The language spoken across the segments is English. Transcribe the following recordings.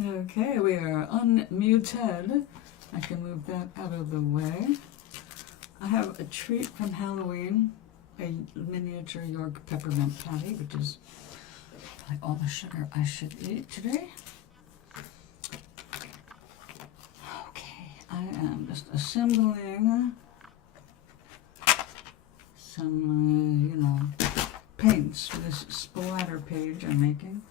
Okay, we are unmuted. I can move that out of the way. I have a treat from Halloween, a miniature York peppermint patty, which is like all the sugar I should eat today. Okay, I am just assembling some, paints for this splatter page I'm making.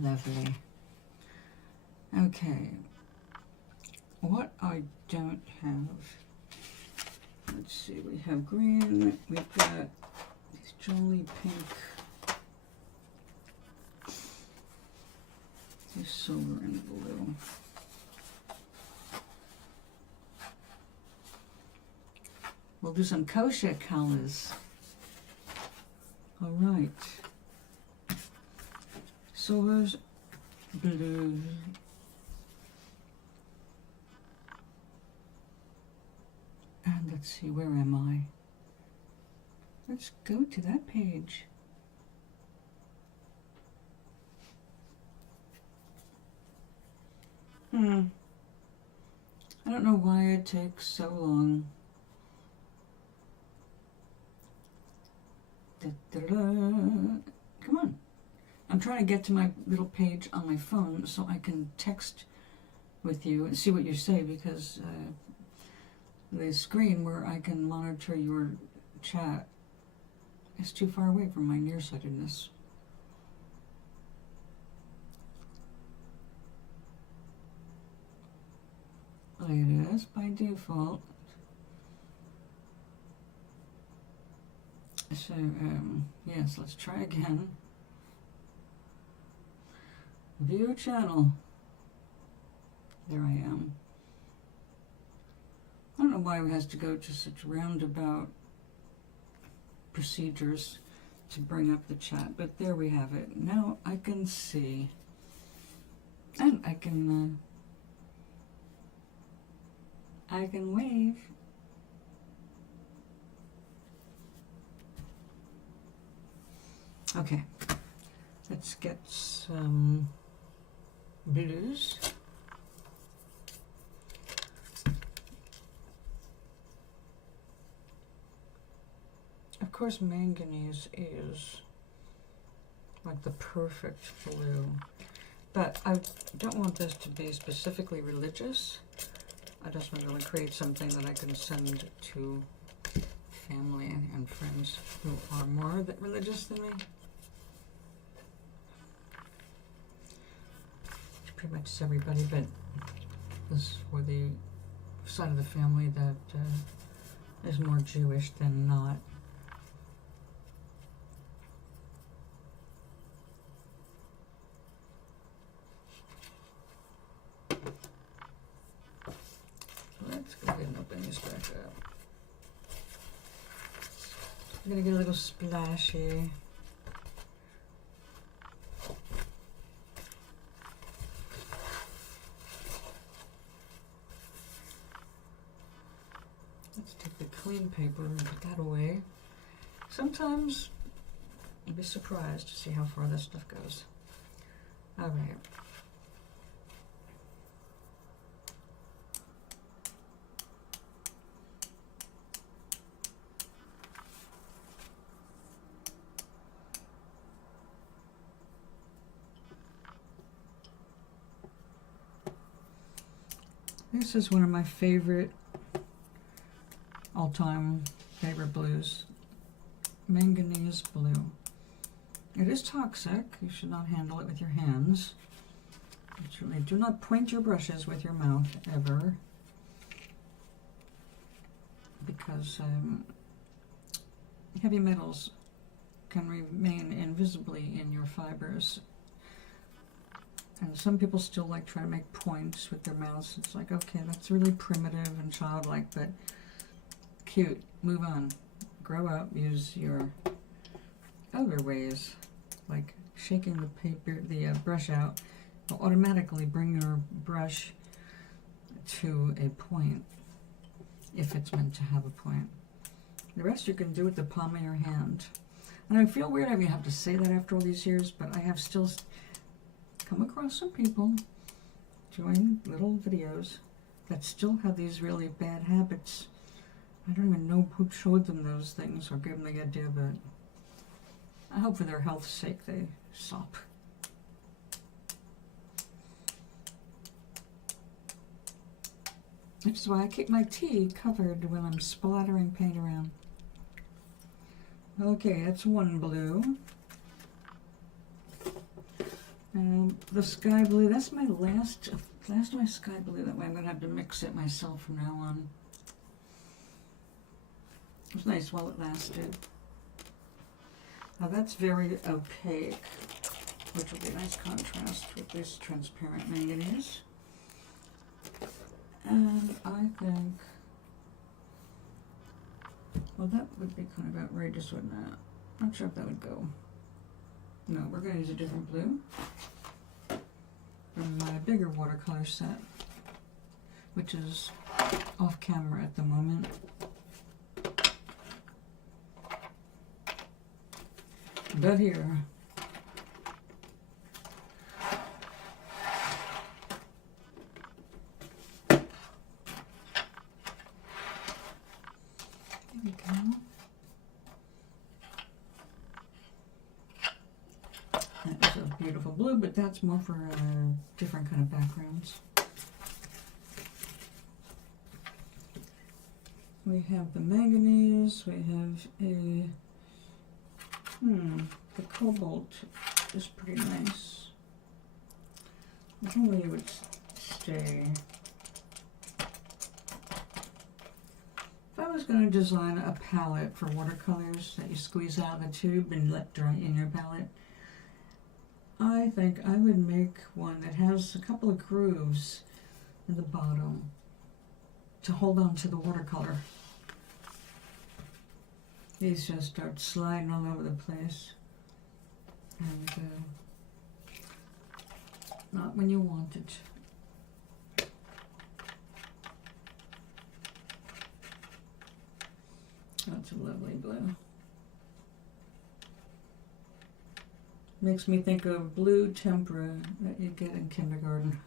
Lovely. Okay, what I don't have, let's see, we have green, we've got these jolly pink, there's silver and blue. We'll do some kosher colors. All right. Silvers, blues, and let's see, where am I? Let's go to that page. I don't know why it takes so long. Come on. I'm trying to get to my little page on my phone so I can text with you and see what you say, because the screen where I can monitor your chat is too far away from my nearsightedness. It is by default. So, yes, let's try again. View channel. There I am. I don't know why it has to go to such roundabout procedures to bring up the chat, but there we have it. Now I can see. And I can wave. Okay, let's get some blues. Of course, manganese is like the perfect blue, but I don't want this to be specifically religious. I just want to create something that I can send to family and friends who are more religious than me. Pretty much everybody, but this is for the side of the family that is more Jewish than not. Let's go ahead and open these back up. I'm gonna get a little splashy. Let's take the clean paper and put that away. Sometimes you'll be surprised to see how far this stuff goes. All right. This is one of my all-time favorite blues, manganese blue. It is toxic. You should not handle it with your hands. Certainly do not point your brushes with your mouth ever, because heavy metals can remain invisibly in your fibers. And some people still like try to make points with their mouths. It's like, okay, that's really primitive and childlike, but cute. Move on. Grow up. Use your other ways, like shaking the brush out will automatically bring your brush to a point, if it's meant to have a point. The rest you can do with the palm of your hand. And I feel weird having have to say that after all these years, but I have still come across some people doing little videos that still have these really bad habits. I don't even know who showed them those things or gave them the idea, but I hope for their health's sake they stop. Which is why I keep my tea covered when I'm splattering paint around. Okay, that's one blue. The sky blue, that's my last of my sky blue. That way I'm going to have to mix it myself from now on. It was nice while it lasted. Now that's very opaque, which will be a nice contrast with this transparent manganese. And I think, well, that would be kind of outrageous, wouldn't it? Not sure if that would go. No, we're going to use a different blue from my bigger watercolor set, which is off camera at the moment. But here, there we go. That is a beautiful blue, but that's more for different kind of backgrounds. We have the manganese, we have a, the cobalt is pretty nice. I don't really would stay. If I was going to design a palette for watercolors that you squeeze out of the tube and let dry in your palette, I think I would make one that has a couple of grooves in the bottom to hold on to the watercolor. These just start sliding all over the place, and not when you want it. That's a lovely blue. Makes me think of blue tempera that you get in kindergarten.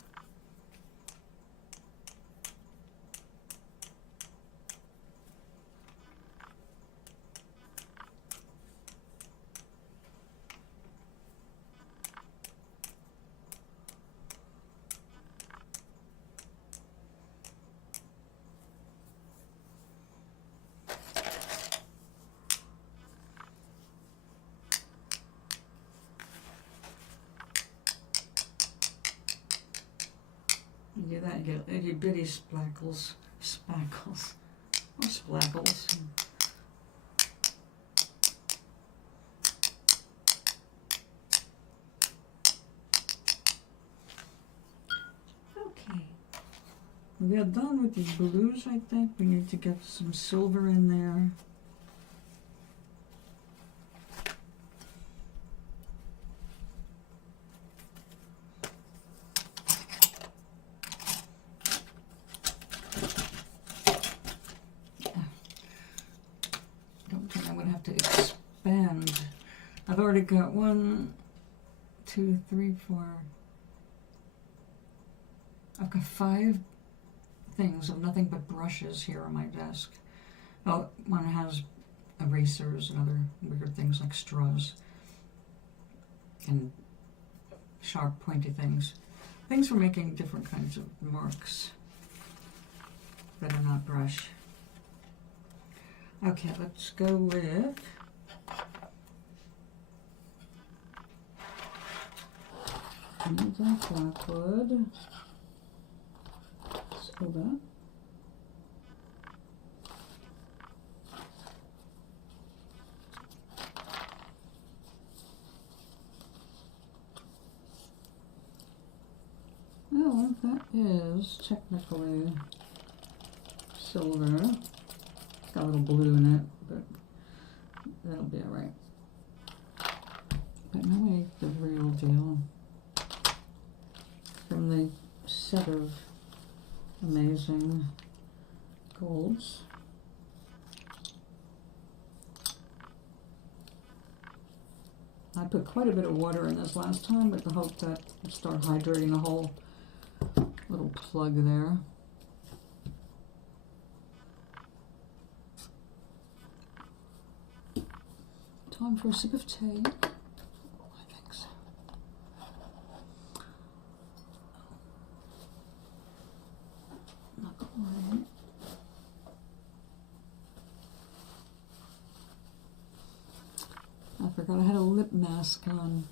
You do that, you get itty bitty spackles. or splackles. Okay, we are done with these blues. I think we need to get some silver in there. I've already got 1, 2, 3, 4. I've got 5 things of nothing but brushes here on my desk. Oh, one has erasers and other weird things like straws and sharp, pointy things. Things for making different kinds of marks that are not brush. Okay, let's go with blackwood, soda, well, that is technically silver. It's got a little blue in it, but that'll be alright. But now we the real deal. From the set of amazing golds. I put quite a bit of water in this last time with the hope that it'd start hydrating the whole little plug there. Time for a sip of tea. I forgot I had a lip mask on.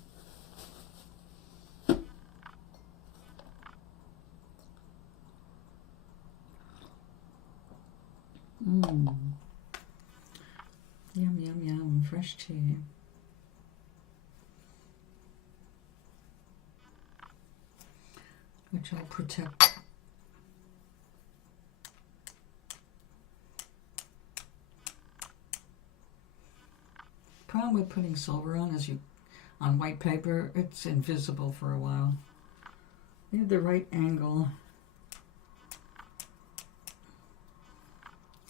Yum, yum, yum. Fresh tea. Which I'll protect. Problem with putting silver on is on white paper, it's invisible for a while. You have the right angle.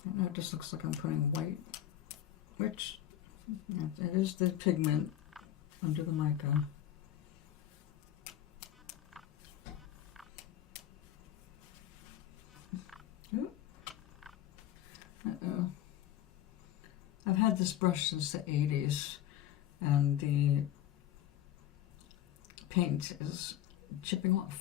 And now it just looks like I'm putting white, which it is the pigment under the mica. Ooh. Uh-oh. I've had this brush since the 80s, and the paint is chipping off.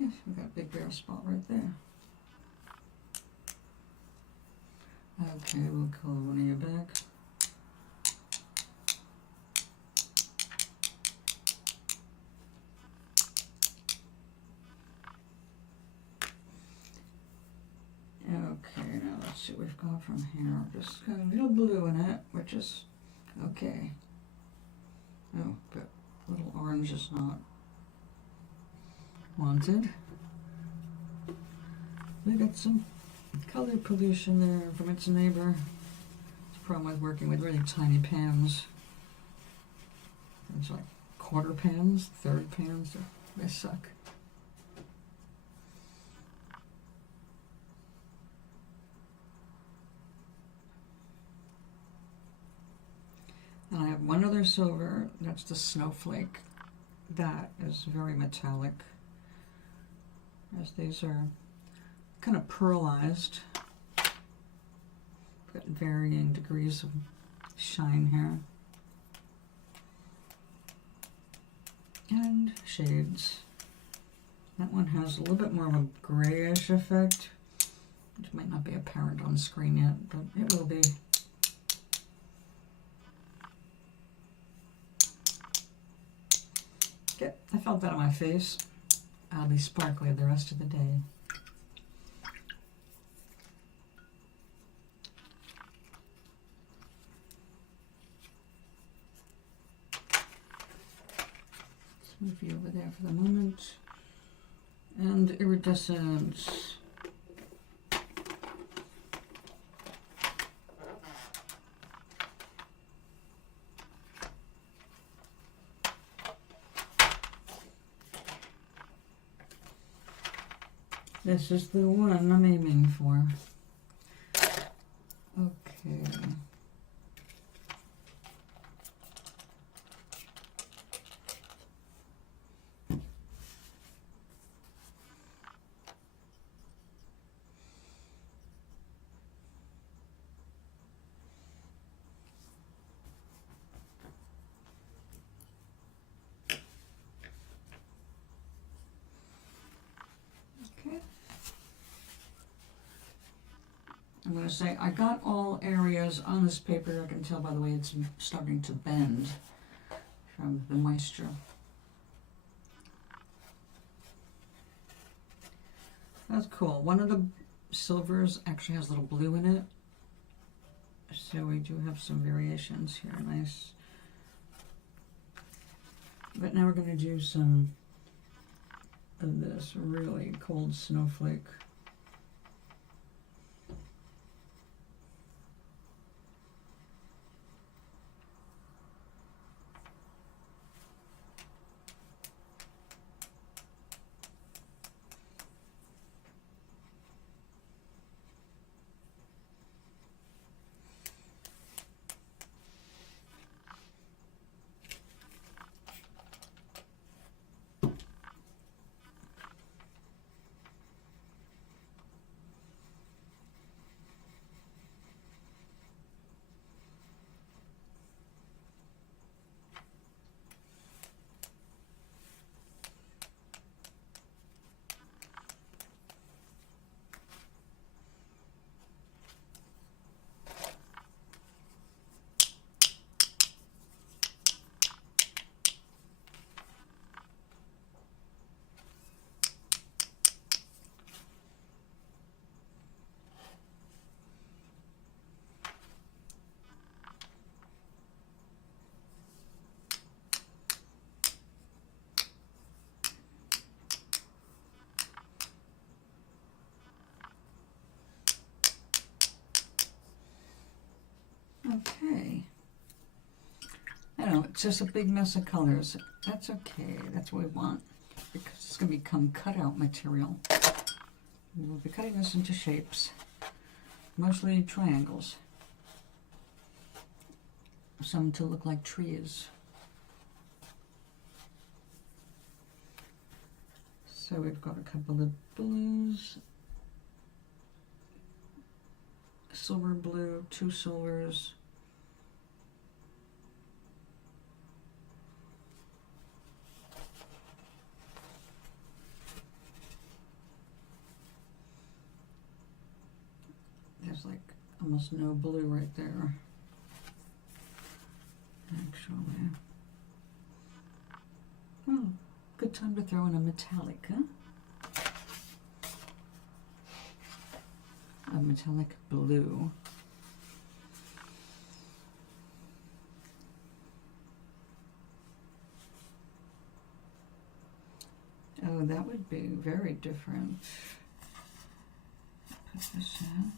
Yes, we've got a big bare spot right there. Okay, we'll call one of you back. Okay, now let's see what we've got from here. Just got a little blue in it, which is okay. Oh, but little orange is not wanted. We got some color pollution there from its neighbor. It's a problem with working with really tiny pans. It's like quarter pans, third pans, they suck. And I have one other silver, that's the snowflake. That is very metallic, as these are kind of pearlized, got varying degrees of shine here, and shades. That one has a little bit more of a grayish effect, which might not be apparent on screen yet, but it will be. Okay, I felt that on my face. I'll be sparkly the rest of the day. Let's move you over there for the moment. And iridescence. This is the one I'm aiming for. Okay. I'm going to say I got all areas on this paper. I can tell by the way it's starting to bend from the moisture. That's cool. One of the silvers actually has a little blue in it. So we do have some variations here. Nice. But now we're going to do some of this really cold snowflake. Okay. I know, it's just a big mess of colors. That's okay. That's what we want. Because it's going to become cutout material. We'll be cutting this into shapes. Mostly triangles. Some to look like trees. So we've got a couple of blues. Silver blue, 2 silvers. There's like almost no blue right there. Actually. Oh, good time to throw in a metallic, huh? A metallic blue. Oh, that would be very different. Put this in.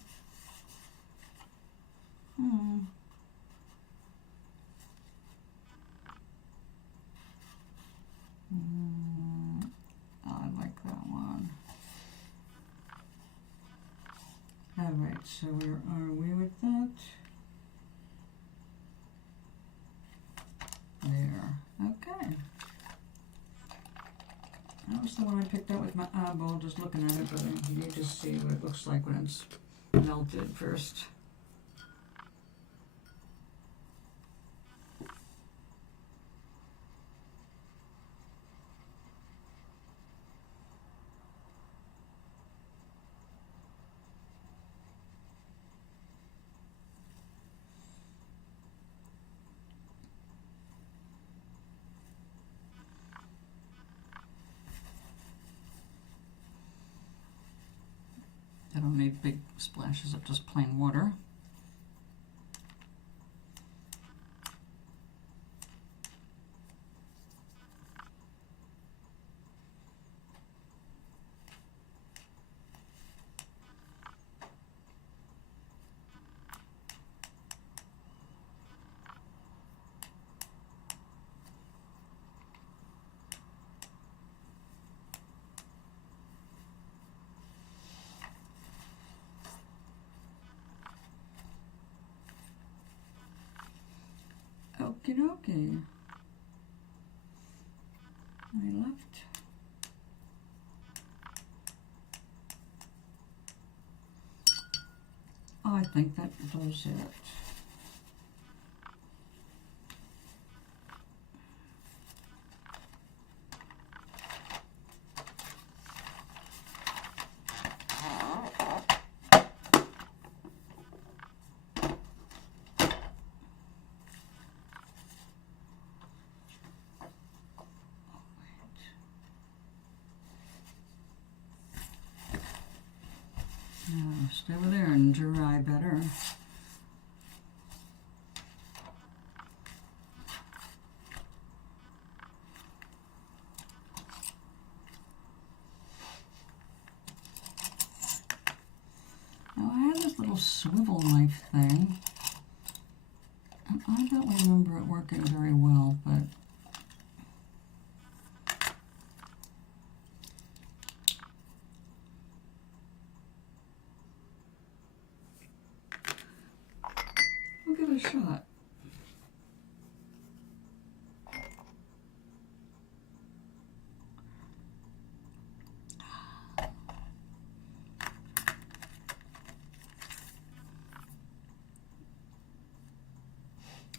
I like that one. Alright, so where are we with that? There. Okay. That was the one I picked out with my eyeball just looking at it, but you just see what it looks like when it's melted first. I don't need big splashes of just plain water. Okie dokie. I left. I think that does it. Stay over there and dry better. Now I had this little swivel knife thing, and I don't remember it working very well, but we'll give it a shot.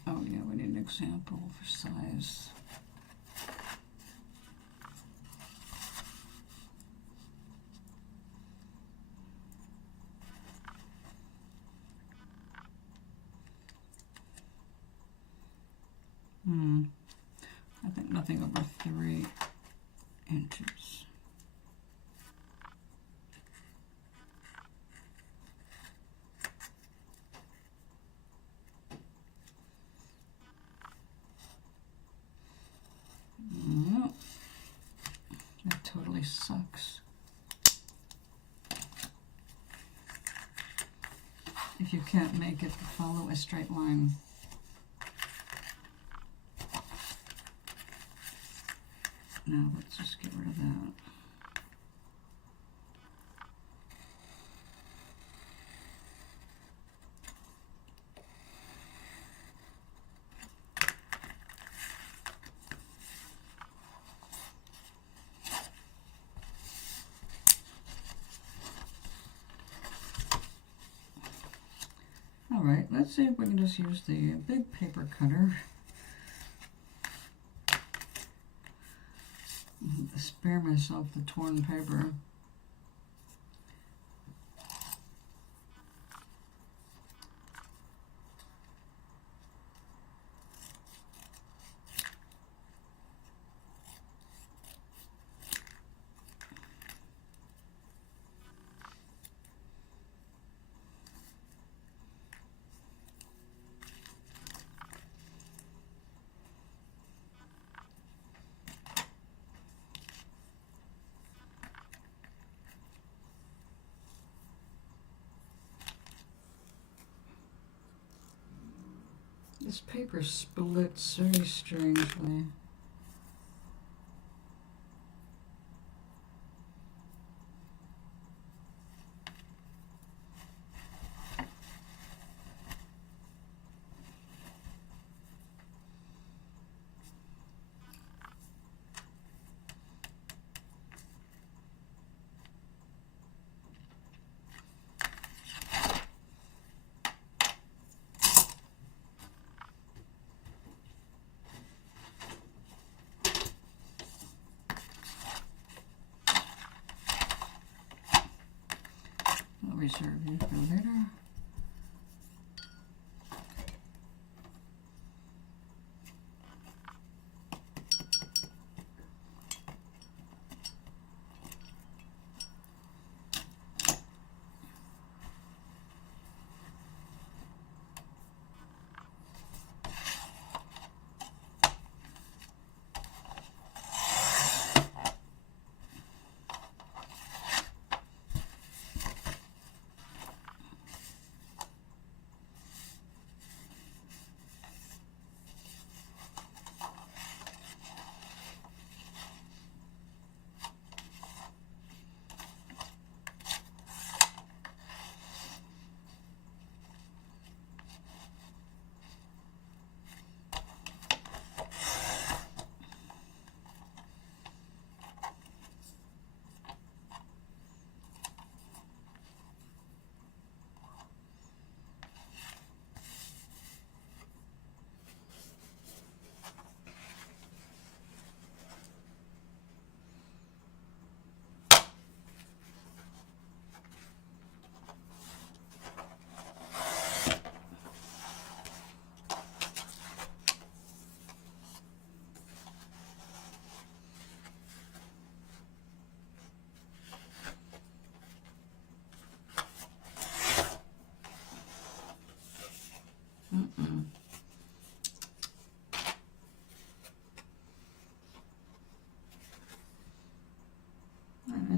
Oh yeah, we need an example for size. I think nothing over 3 inches. Nope. That totally sucks. If you can't make it follow a straight line. Now let's just get rid of that. All right, let's see if we can just use the big paper cutter. Spare myself the torn paper. This paper splits very strangely. I'll reserve you for later.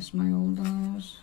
miss my old eyes.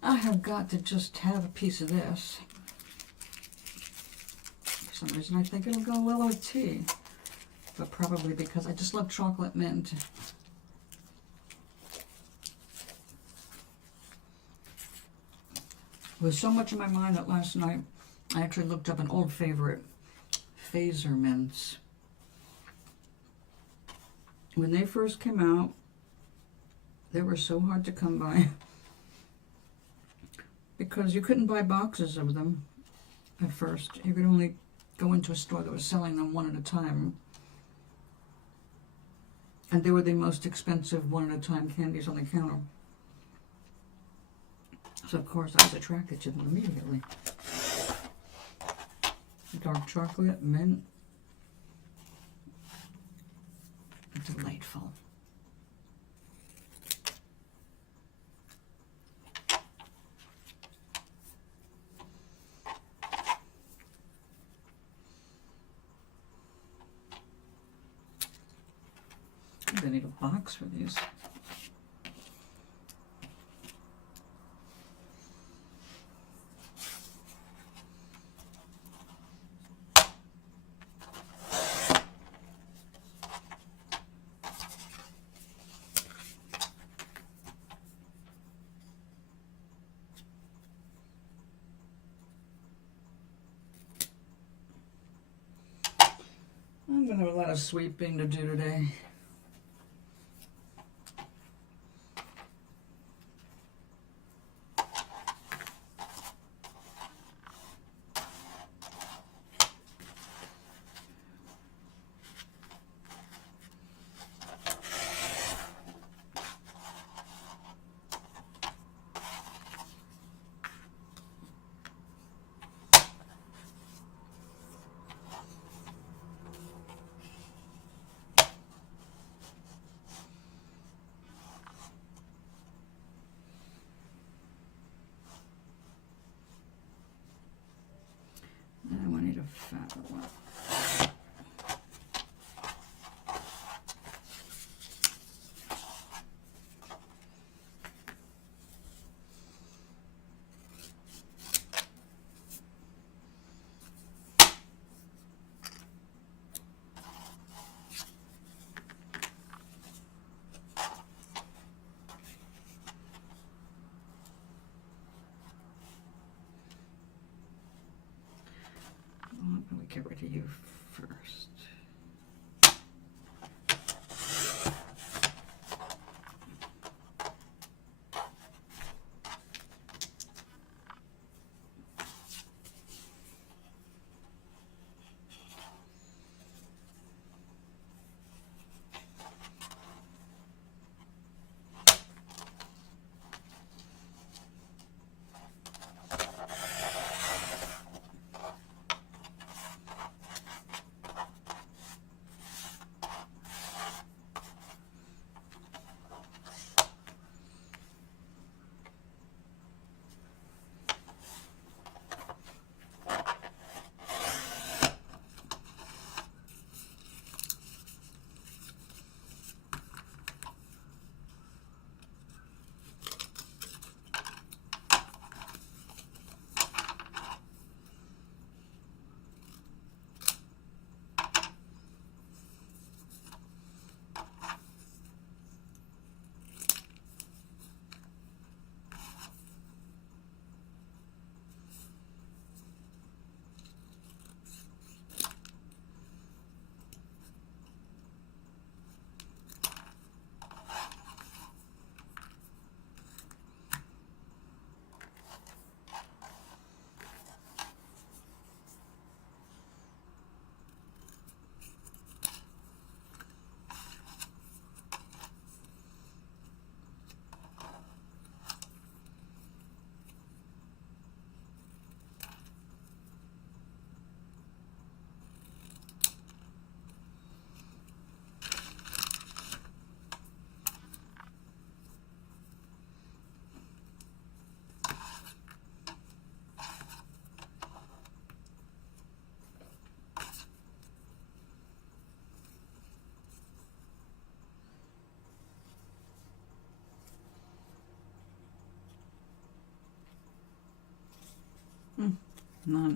I have got to just have a piece of this. For some reason I think it'll go well with tea. But probably because I just love chocolate mint. With so much in my mind that last night I actually looked up an old favorite, phaser mints. When they first came out, they were so hard to come by. Because you couldn't buy boxes of them at first. You could only go into a store that was selling them one at a time. And they were the most expensive one at a time candies on the counter. So of course I was attracted to them immediately. Dark chocolate, mint. Delightful. I need a box for these. I'm going to have a lot of sweeping to do today. Now I need a fat one. Let me get rid of you first. None.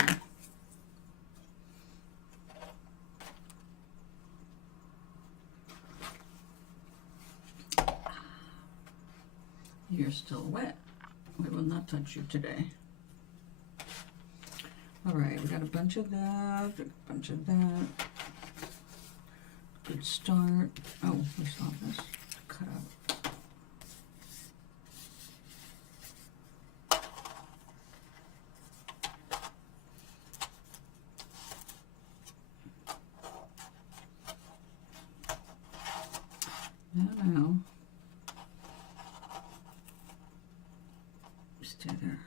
You're still wet. We will not touch you today. All right, we got a bunch of that, a bunch of that. Good start. Oh, we saw this. Cut out. No. Stay there.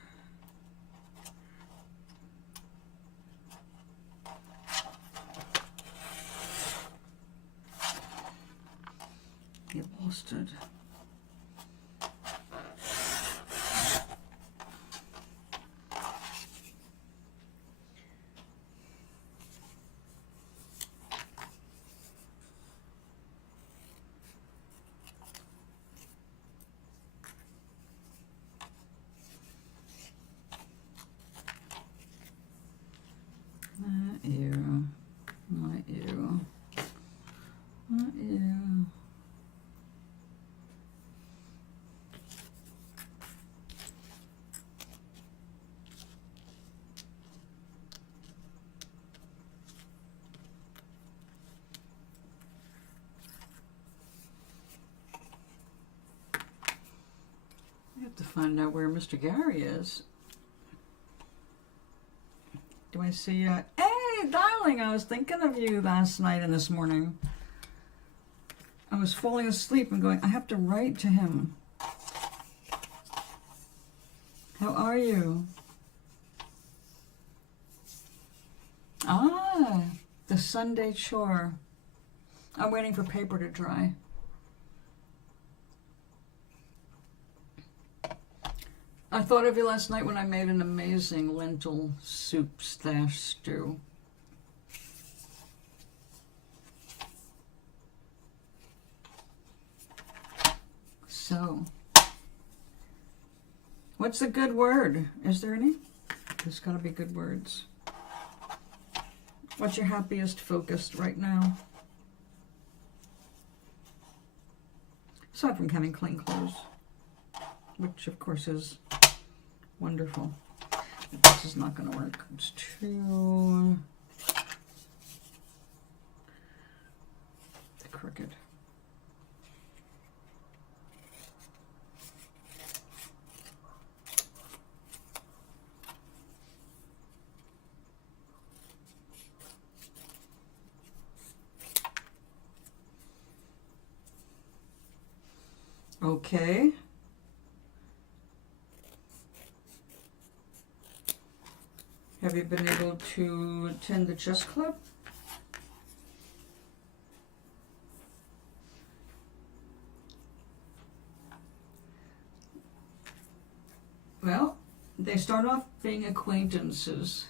Get busted. My ear. I have to find out where Mr. Gary is. Do I see hey, darling, I was thinking of you last night and this morning. I was falling asleep and going, I have to write to him. How are you? Ah, the Sunday chore. I'm waiting for paper to dry. I thought of you last night when I made an amazing lentil soup / stew. So, what's a good word? Is there any? There's got to be good words. What's your happiest focused right now? Aside from having clean clothes, which of course is wonderful. This is not going to work. It's too crooked. Okay. Have you been able to attend the chess club? Well, they start off being acquaintances.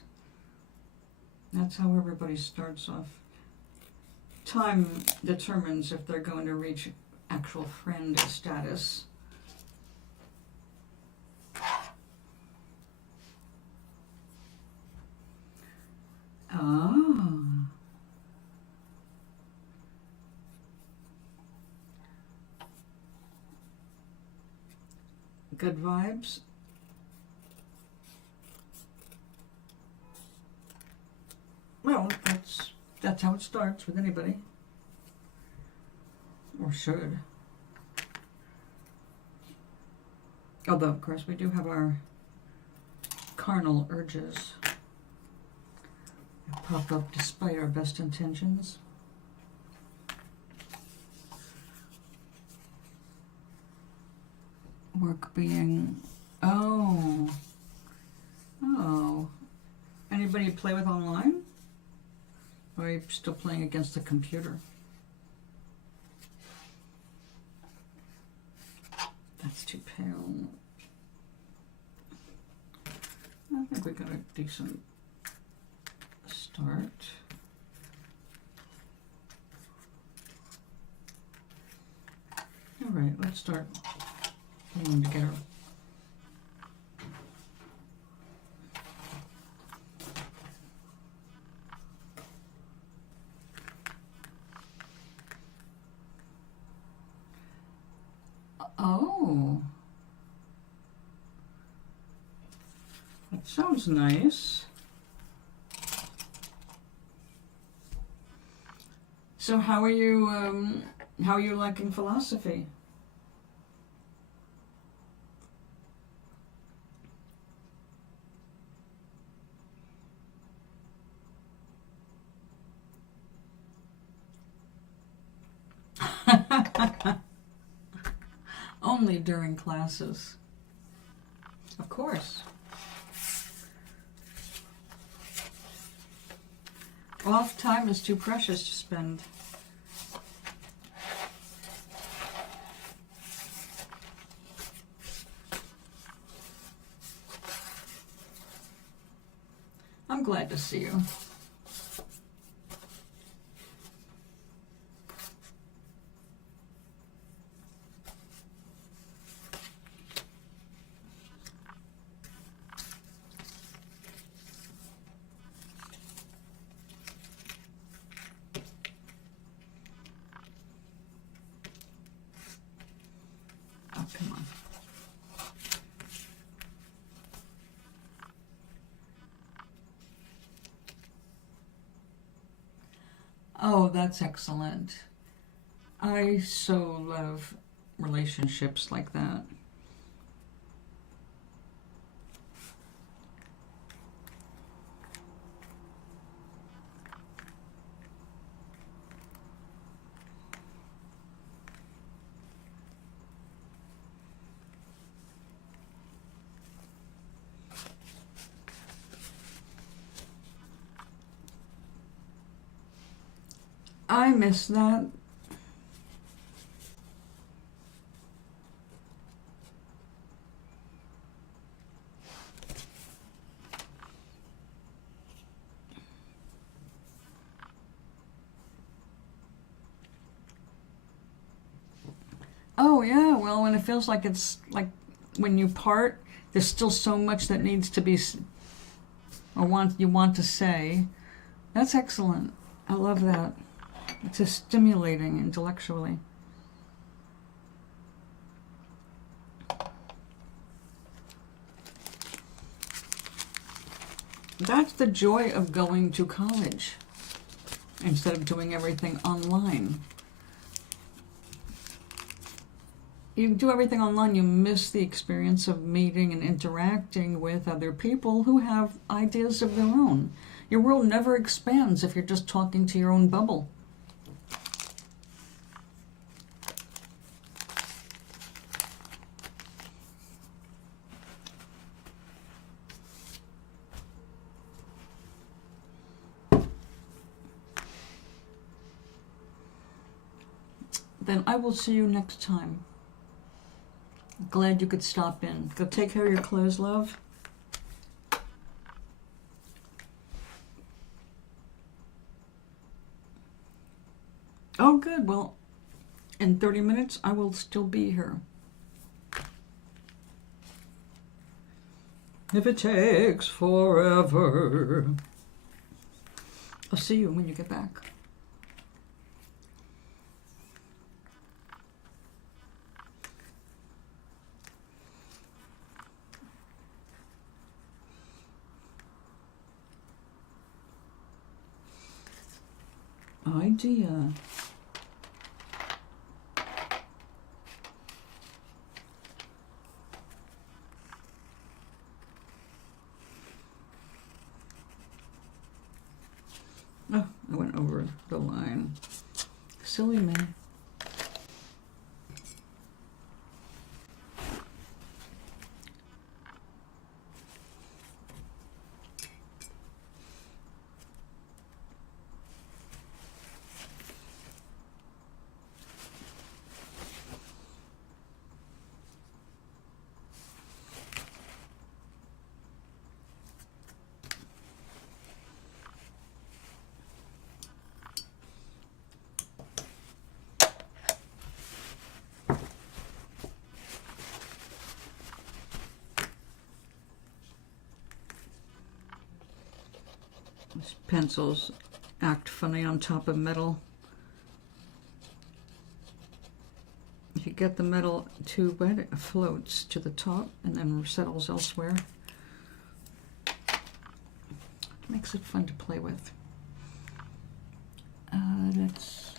That's how everybody starts off. Time determines if they're going to reach actual friend status. Ah. Good vibes. Well, that's how it starts with anybody. Or should. Although, of course, we do have our carnal urges that pop up despite our best intentions. Work being... Oh. Anybody play with online? Or are you still playing against the computer? That's too pale. I think we got a decent start. All right, let's start putting them together. Oh. That sounds nice. So how are you liking philosophy? Only during classes. Of course. Off time is too precious to spend. I'm glad to see you. Oh, come on. Oh, that's excellent. I so love relationships like that. I miss that. Oh yeah, well, when it feels like it's like when you part, there's still so much that needs to be or you want to say. That's excellent. I love that. It's just stimulating intellectually. That's the joy of going to college instead of doing everything online. You do everything online, you miss the experience of meeting and interacting with other people who have ideas of their own. Your world never expands if you're just talking to your own bubble. Then I will see you next time. Glad you could stop in. Go take care of your clothes, love. Oh, good. Well, in 30 minutes, I will still be here. If it takes forever. I'll see you when you get back. Idea. Oh, I went over the line. Silly me. These pencils act funny on top of metal. If you get the metal too wet, it floats to the top and then settles elsewhere. Makes it fun to play with. Let's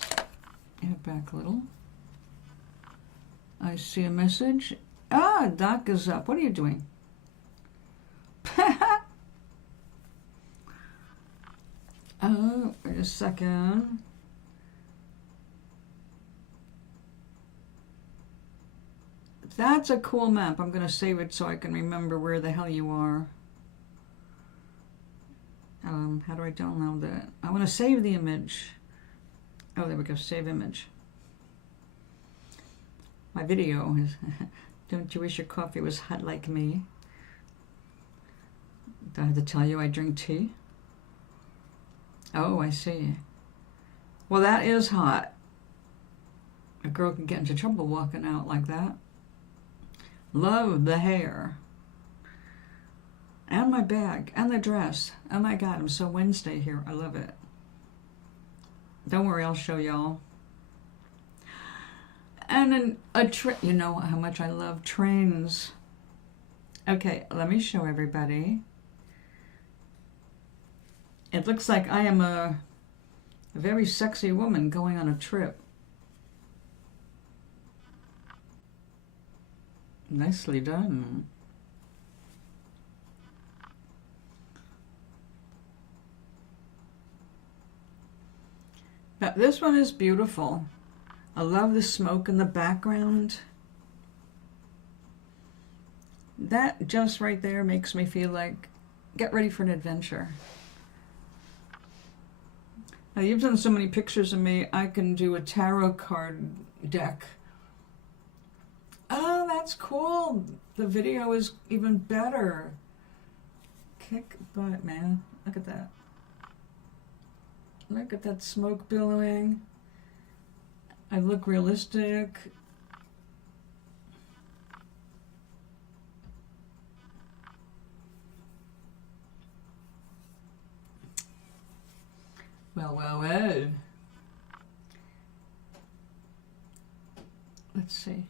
add back a little. I see a message. Ah, Doc is up. What are you doing? Oh, wait a second. That's a cool map. I'm going to save it so I can remember where the hell you are. How do I download that? I want to save the image. Oh, there we go. Save image. My video is, don't you wish your coffee was hot like me? Do I have to tell you I drink tea? Oh, I see. Well, that is hot. A girl can get into trouble walking out like that. Love the hair. And my bag. And the dress. Oh my God, I'm so Wednesday here. I love it. Don't worry, I'll show y'all. And then you know how much I love trains. Okay, let me show everybody. It looks like I am a very sexy woman going on a trip. Nicely done. Now, this one is beautiful. I love the smoke in the background. That just right there makes me feel like, get ready for an adventure. Now, you've done so many pictures of me, I can do a tarot card deck. Oh, that's cool. The video is even better. Kick butt, man. Look at that. Look at that smoke billowing. I look realistic. Well, well, well. Let's see.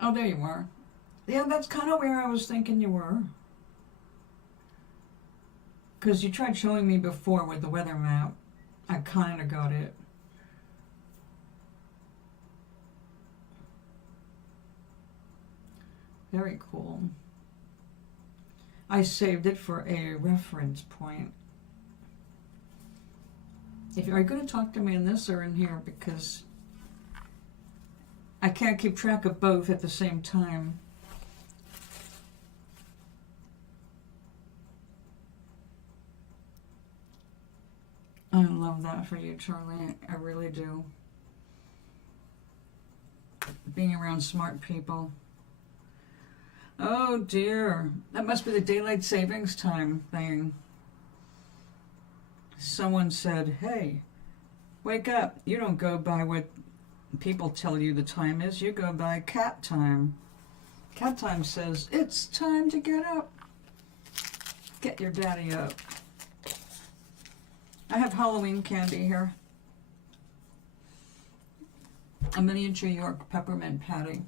Oh, there you are. Yeah, that's kind of where I was thinking you were. Because you tried showing me before with the weather map. I kind of got it. Very cool. I saved it for a reference point. If you're going to talk to me in this or in here, because I can't keep track of both at the same time. I love that for you, Charlie. I really do. Being around smart people. Oh dear. That must be the daylight savings time thing. Someone said, hey, wake up. You don't go by what people tell you the time is. You go by cat time. Cat time says, it's time to get up. Get your daddy up. I have Halloween candy here. A miniature York peppermint patty,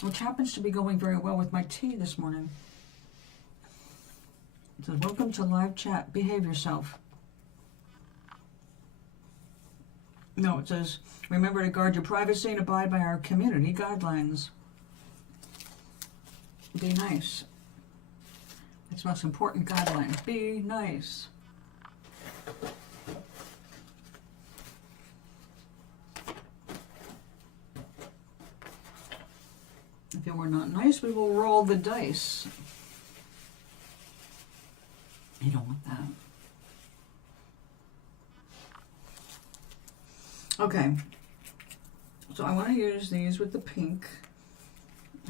which happens to be going very well with my tea this morning. It says, welcome to live chat. Behave yourself. No, it says, remember to guard your privacy and abide by our community guidelines. Be nice. It's the most important guideline. Be nice. If you were not nice, we will roll the dice. You don't want that. Okay. So I want to use these with the pink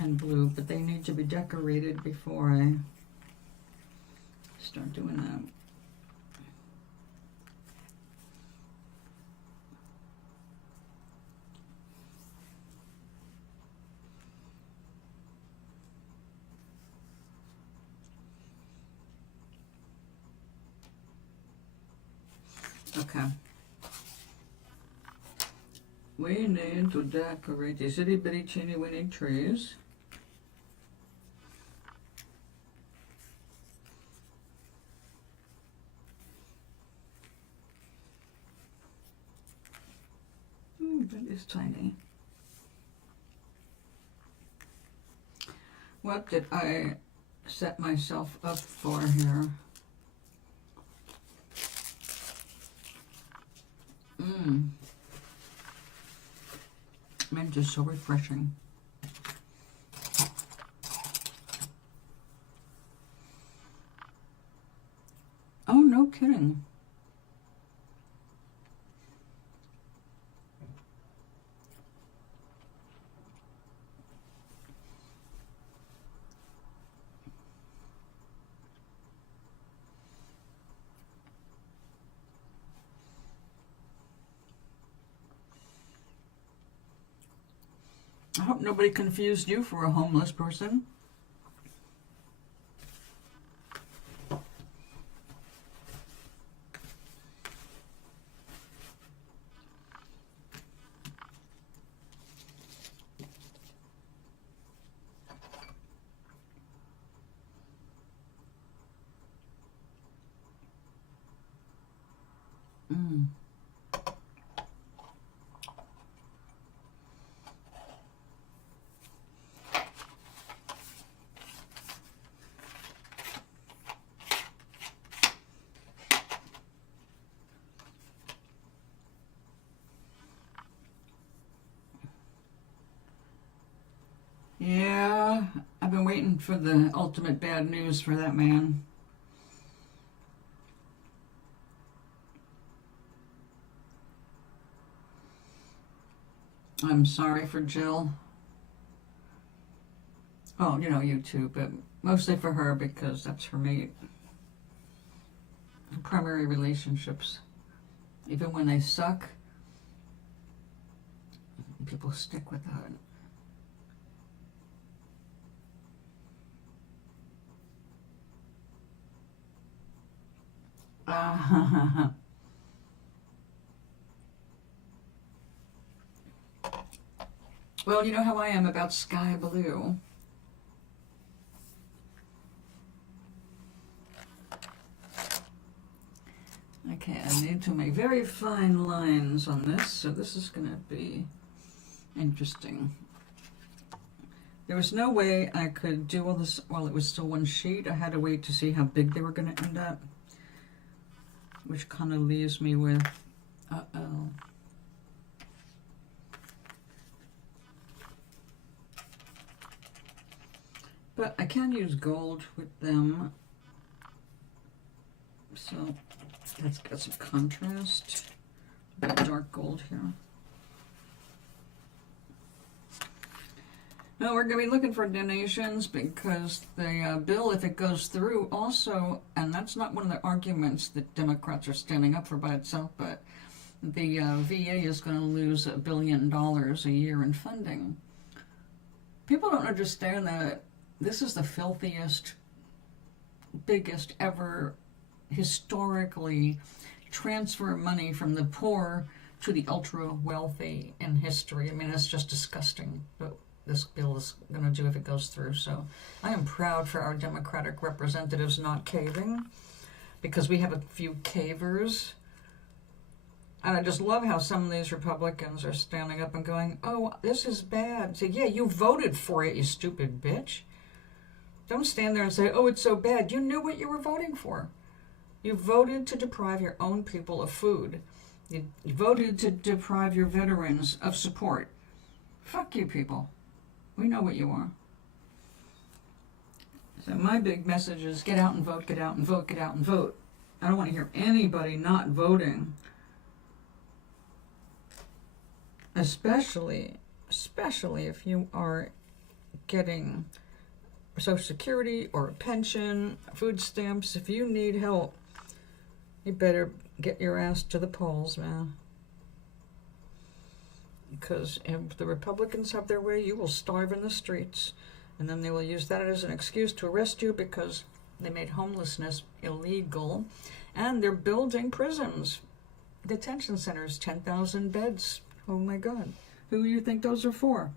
and blue, but they need to be decorated before I start doing that. Okay. We need to decorate these itty bitty teeny weeny trees. That is tiny. What did I set myself up for here? Mint is so refreshing. Oh, no kidding. I hope nobody confused you for a homeless person. Yeah, I've been waiting for the ultimate bad news for that man. I'm sorry for Jill. Oh, you know, you too, but mostly for her because that's her mate. Primary relationships, even when they suck, people stick with that. Well, you know how I am about sky blue. Okay, I need to make very fine lines on this, so this is going to be interesting. There was no way I could do all this while it was still one sheet. I had to wait to see how big they were going to end up, which kind of leaves me with, uh-oh. But I can use gold with them, so that's got some contrast. Dark gold here. Now we're going to be looking for donations because the bill, if it goes through also, and that's not one of the arguments that Democrats are standing up for by itself, but the VA is going to lose $1 billion a year in funding. People don't understand that this is the filthiest, biggest ever historically transfer money from the poor to the ultra wealthy in history. I mean, it's just disgusting what this bill is going to do if it goes through. So I am proud for our Democratic representatives not caving, because we have a few cavers. And I just love how some of these Republicans are standing up and going, oh, this is bad. Say, yeah, you voted for it, you stupid bitch. Don't stand there and say, oh, it's so bad. You knew what you were voting for. You voted to deprive your own people of food. You voted to deprive your veterans of support. Fuck you people. We know what you are. So my big message is get out and vote, get out and vote, get out and vote. I don't want to hear anybody not voting. Especially if you are getting Social Security or a pension, food stamps. If you need help, you better get your ass to the polls, man. Because if the Republicans have their way, you will starve in the streets. And then they will use that as an excuse to arrest you because they made homelessness illegal. And they're building prisons detention centers, 10,000 beds. Oh my God. Who do you think those are for?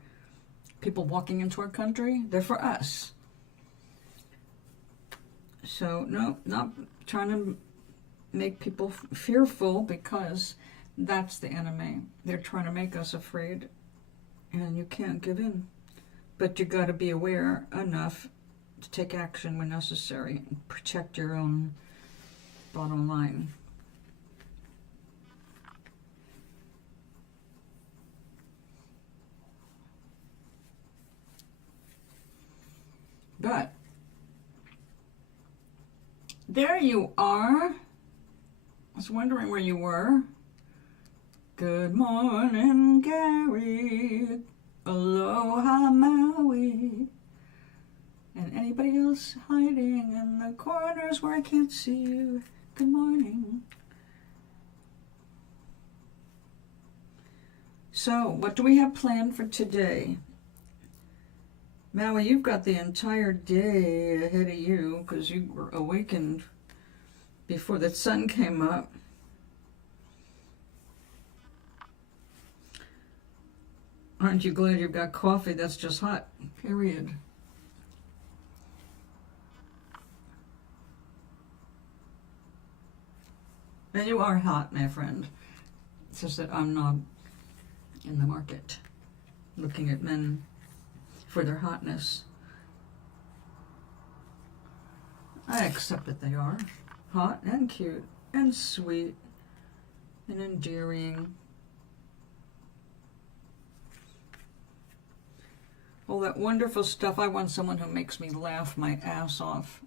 People walking into our country? They're for us. So, no, not trying to make people fearful, because that's the enemy. They're trying to make us afraid, and you can't give in. But you got to be aware enough to take action when necessary and protect your own bottom line. But there you are. I was wondering where you were. Good morning, Gary. Aloha, Maui. And anybody else hiding in the corners where I can't see you, good morning. So, what do we have planned for today? Maui, you've got the entire day ahead of you because you were awakened before the sun came up. Aren't you glad you've got coffee that's just hot? Period. And you are hot, my friend. It's just that I'm not in the market looking at men for their hotness. I accept that they are hot and cute and sweet and endearing. All that wonderful stuff. I want someone who makes me laugh my ass off.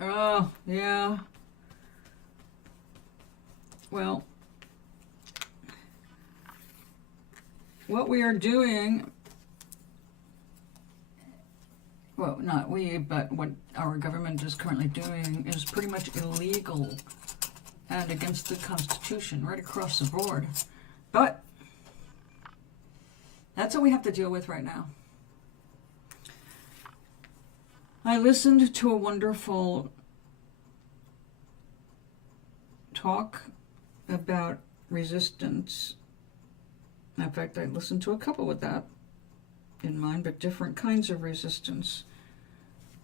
Oh, yeah. Well, what we are doing, well, not we, but what our government is currently doing is pretty much illegal and against the Constitution right across the board. But that's what we have to deal with right now. I listened to a wonderful talk about resistance. In fact, I listened to a couple with that in mind, but different kinds of resistance.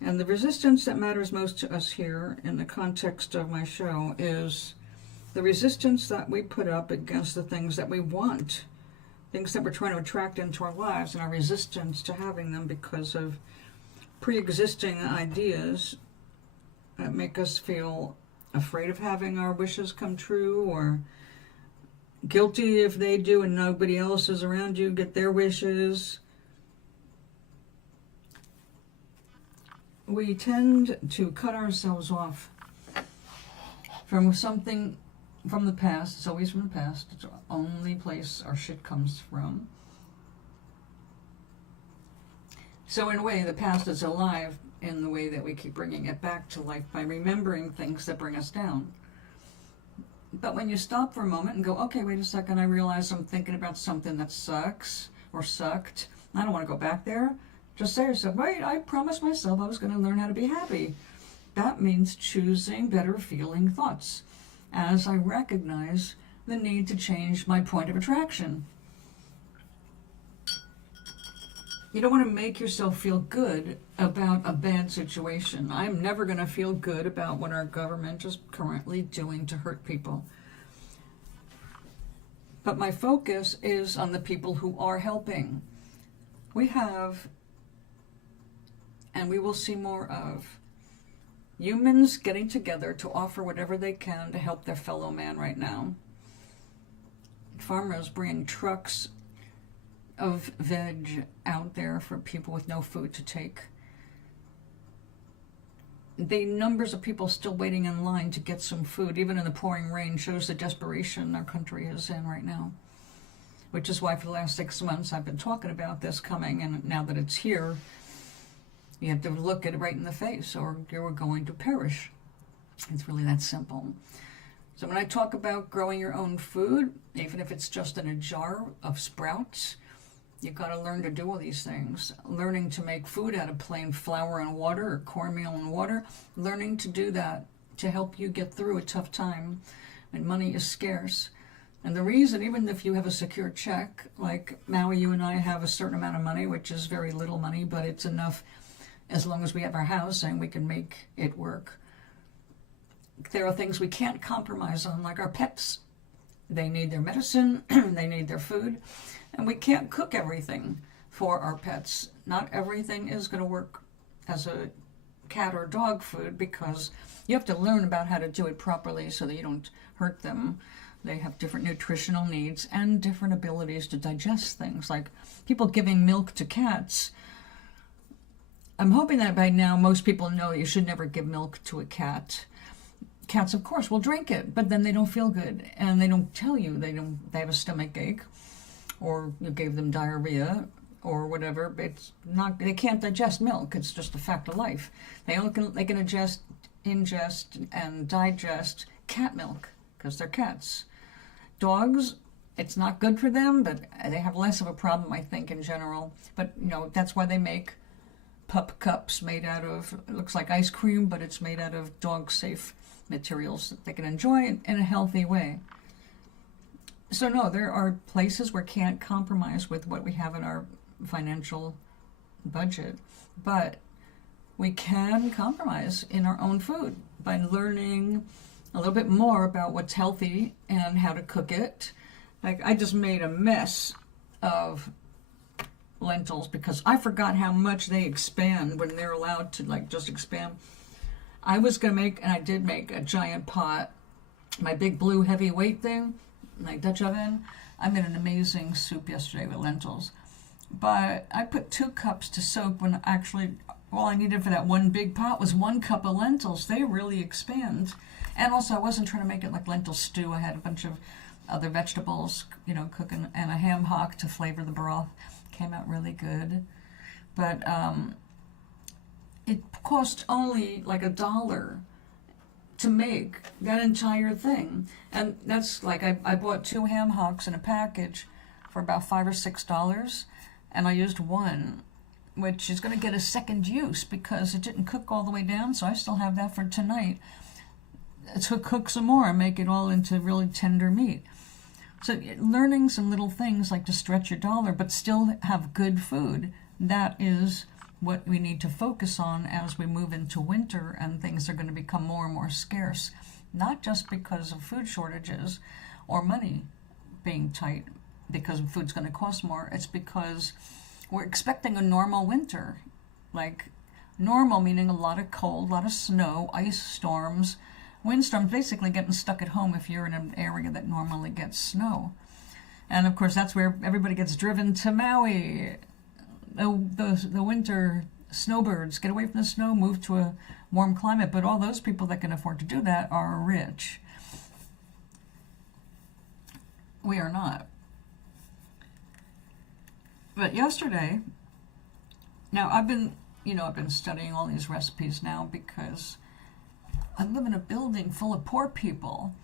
And the resistance that matters most to us here in the context of my show is the resistance that we put up against the things that we want, things that we're trying to attract into our lives, and our resistance to having them because of pre-existing ideas that make us feel afraid of having our wishes come true, or guilty if they do and nobody else is around you get their wishes. We tend to cut ourselves off from something from the past. It's always from the past. It's the only place our shit comes from. So in a way, the past is alive in the way that we keep bringing it back to life by remembering things that bring us down. But when you stop for a moment and go, okay, wait a second, I realize I'm thinking about something that sucks or sucked. I don't want to go back there. Just say to yourself, wait, I promised myself I was going to learn how to be happy. That means choosing better feeling thoughts as I recognize the need to change my point of attraction. You don't want to make yourself feel good about a bad situation. I'm never going to feel good about what our government is currently doing to hurt people. But my focus is on the people who are helping. We have, and we will see more of, humans getting together to offer whatever they can to help their fellow man right now. Farmers bringing trucks of veg out there for people with no food to take. The numbers of people still waiting in line to get some food, even in the pouring rain, shows the desperation our country is in right now. Which is why for the last 6 months I've been talking about this coming, and now that it's here, you have to look it right in the face or you're going to perish. It's really that simple. So when I talk about growing your own food, even if it's just in a jar of sprouts, You've got to learn to do all these things. Learning to make food out of plain flour and water or cornmeal and water. Learning to do that to help you get through a tough time when money is scarce. And the reason, even if you have a secure check, like Maui, you and I have a certain amount of money, which is very little money, but it's enough as long as we have our house and we can make it work. There are things we can't compromise on, like our pets. They need their medicine, they need their food, and we can't cook everything for our pets. Not everything is going to work as a cat or dog food, because you have to learn about how to do it properly so that you don't hurt them. They have different nutritional needs and different abilities to digest things. Like people giving milk to cats, I'm hoping that by now most people know you should never give milk to a cat. Cats, of course, will drink it, but then they don't feel good, and they don't tell you they have a stomach ache, or you gave them diarrhea, or whatever. But it's not, they can't digest milk. It's just a fact of life. They can ingest and digest cat milk because they're cats. Dogs, it's not good for them, but they have less of a problem, I think, in general. But that's why they make pup cups made out of, it looks like ice cream, but it's made out of dog-safe materials that they can enjoy in a healthy way. So no, there are places where can't compromise with what we have in our financial budget, but we can compromise in our own food by learning a little bit more about what's healthy and how to cook it. Like I just made a mess of lentils because I forgot how much they expand when they're allowed to just expand. I was going to make, and I did make, a giant pot, my big blue heavyweight thing, my Dutch oven. I made an amazing soup yesterday with lentils. But I put 2 cups to soak when actually all I needed for that one big pot was 1 cup of lentils. They really expand. And also I wasn't trying to make it like lentil stew. I had a bunch of other vegetables, cooking, and a ham hock to flavor the broth. Came out really good. But it cost only like $1 to make that entire thing. And that's like, I bought 2 ham hocks in a package for about $5 or $6, and I used 1, which is going to get a second use because it didn't cook all the way down, so I still have that for tonight to cook some more and make it all into really tender meat. So learning some little things like to stretch your dollar but still have good food, that is what we need to focus on as we move into winter and things are going to become more and more scarce. Not just because of food shortages or money being tight because food's going to cost more. It's because we're expecting a normal winter. Like normal meaning a lot of cold, a lot of snow, ice storms, windstorms, basically getting stuck at home if you're in an area that normally gets snow. And of course that's where everybody gets driven to Maui. The winter snowbirds get away from the snow, move to a warm climate, but all those people that can afford to do that are rich. We are not. But yesterday, now I've been studying all these recipes now because I live in a building full of poor people.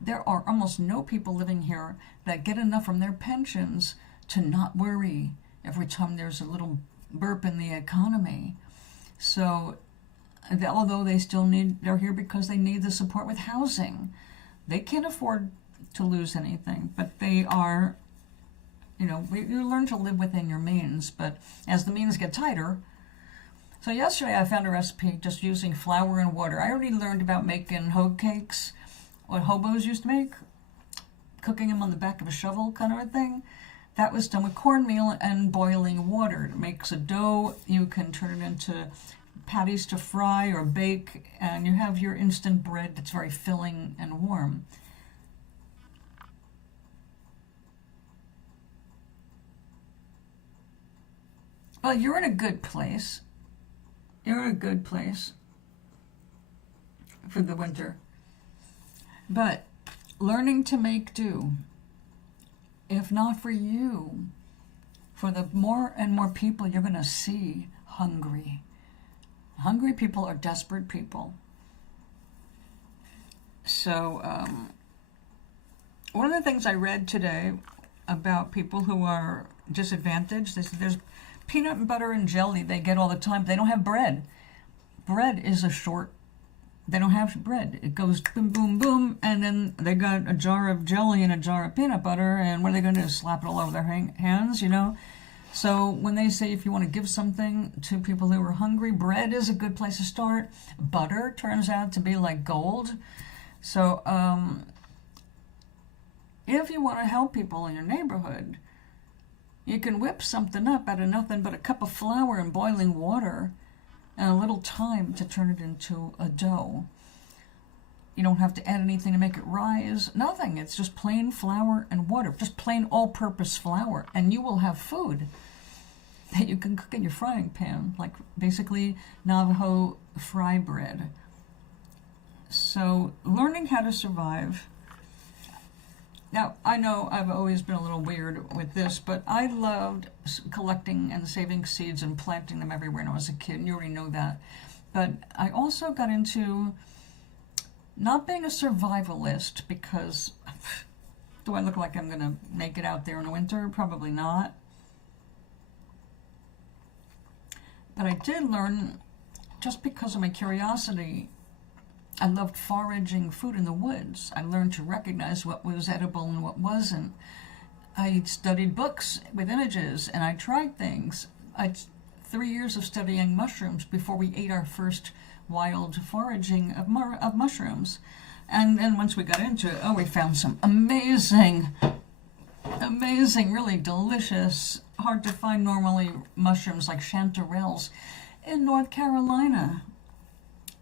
There are almost no people living here that get enough from their pensions to not worry every time there's a little burp in the economy. So although they're here because they need the support with housing. They can't afford to lose anything, but they are, you learn to live within your means, but as the means get tighter. So yesterday I found a recipe just using flour and water. I already learned about making hoe cakes, what hobos used to make, cooking them on the back of a shovel kind of a thing. That was done with cornmeal and boiling water. It makes a dough. You can turn it into patties to fry or bake, and you have your instant bread that's very filling and warm. Well, you're in a good place. You're in a good place for the winter. But learning to make do, if not for you, for the more and more people you're going to see hungry. Hungry people are desperate people. So one of the things I read today about people who are disadvantage. There's peanut and butter and jelly they get all the time, but they don't have bread. Bread is they don't have bread. It goes boom, boom, boom, and then they got a jar of jelly and a jar of peanut butter, and what are they going to do? Slap it all over their hands, So when they say if you want to give something to people who are hungry, bread is a good place to start. Butter turns out to be like gold. So if you want to help people in your neighborhood, you can whip something up out of nothing but a cup of flour and boiling water and a little time to turn it into a dough. You don't have to add anything to make it rise. Nothing. It's just plain flour and water. Just plain all-purpose flour. And you will have food that you can cook in your frying pan. Like basically Navajo fry bread. So learning how to survive. Now, I know I've always been a little weird with this, but I loved collecting and saving seeds and planting them everywhere when I was a kid. And you already know that. But I also got into not being a survivalist because do I look like I'm going to make it out there in the winter? Probably not. But I did learn, just because of my curiosity, I loved foraging food in the woods. I learned to recognize what was edible and what wasn't. I studied books with images and I tried things. I had 3 years of studying mushrooms before we ate our first wild foraging of mushrooms. And then once we got into it, we found some amazing, really delicious, hard to find normally mushrooms like chanterelles in North Carolina.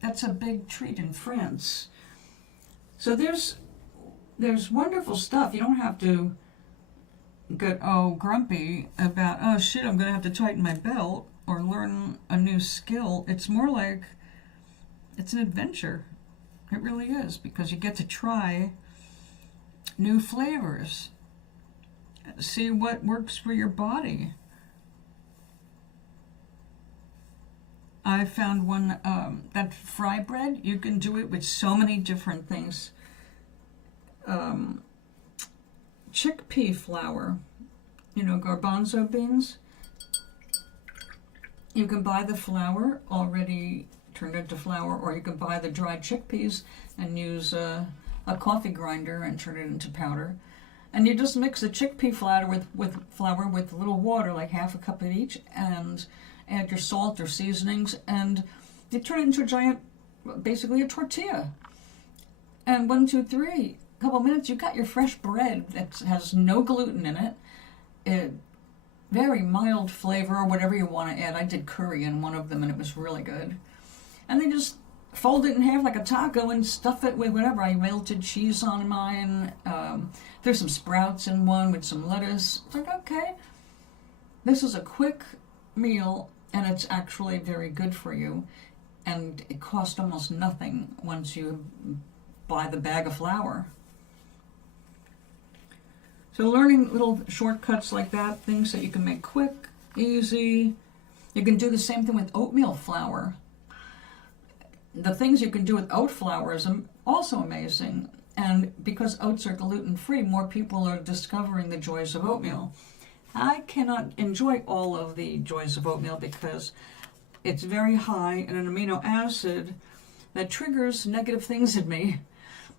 That's a big treat in France. So there's wonderful stuff. You don't have to get grumpy about, oh shit, I'm gonna have to tighten my belt or learn a new skill. It's more like it's an adventure. It really is, because you get to try new flavors. See what works for your body. I found one, that fry bread, you can do it with so many different things. Chickpea flour, garbanzo beans. You can buy the flour already turned into flour, or you can buy the dried chickpeas and use a coffee grinder and turn it into powder. And you just mix the chickpea flour with flour with a little water, like half a cup of each, and add your salt or seasonings, and you turn it into a giant, basically a tortilla. And 1, 2, 3, a couple minutes, you got your fresh bread that has no gluten in it. Very mild flavor, or whatever you want to add. I did curry in one of them, and it was really good. And they just fold it in half like a taco and stuff it with whatever. I melted cheese on mine. There's some sprouts in one with some lettuce. It's like, okay, this is a quick meal, and it's actually very good for you, and it costs almost nothing once you buy the bag of flour. So learning little shortcuts like that, things that you can make quick, easy. You can do the same thing with oatmeal flour. The things you can do with oat flour is also amazing, and because oats are gluten-free, more people are discovering the joys of oatmeal. I cannot enjoy all of the joys of oatmeal because it's very high in an amino acid that triggers negative things in me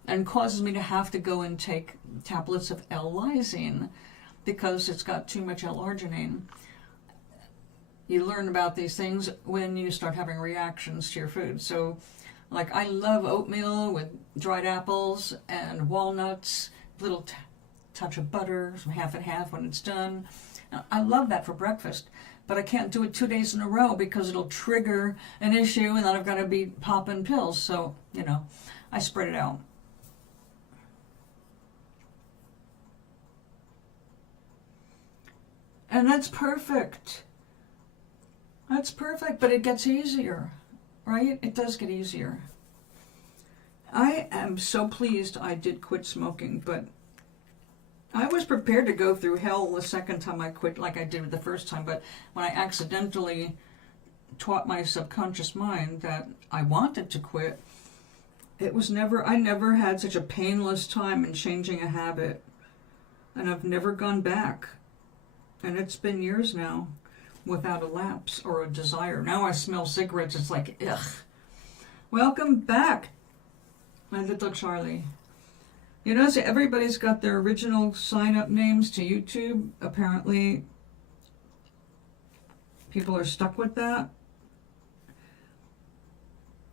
and causes me to have to go and take tablets of L-lysine because it's got too much L-arginine. You learn about these things when you start having reactions to your food. So, like, I love oatmeal with dried apples and walnuts, little touch of butter, some half and half when it's done. Now, I love that for breakfast, but I can't do it 2 days in a row because it'll trigger an issue and then I've got to be popping pills. So, I spread it out. And that's perfect. That's perfect, but it gets easier, right? It does get easier. I am so pleased I did quit smoking, but I was prepared to go through hell the second time I quit like I did the first time, but when I accidentally taught my subconscious mind that I wanted to quit, I never had such a painless time in changing a habit, and I've never gone back. And it's been years now without a lapse or a desire. Now I smell cigarettes, it's like, ugh. Welcome back, my little Charlie. You notice everybody's got their original sign-up names to YouTube. Apparently, people are stuck with that.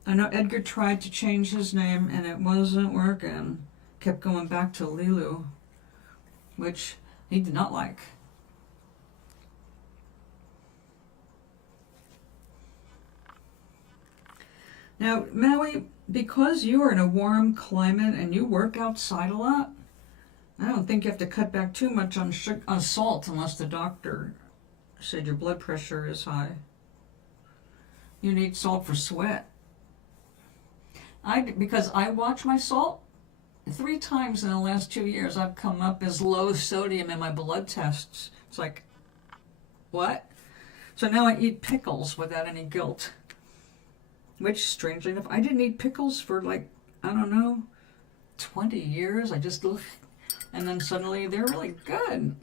I know Edgar tried to change his name and it wasn't working. Kept going back to Lilu, which he did not like. Now, Maui, because you are in a warm climate and you work outside a lot, I don't think you have to cut back too much on salt unless the doctor said your blood pressure is high. You need salt for sweat. Because I watch my salt, 3 times in the last 2 years I've come up as low sodium in my blood tests. It's like, what? So now I eat pickles without any guilt. Which, strangely enough, I didn't eat pickles for like, I don't know, 20 years. I just look, and then suddenly they're really good.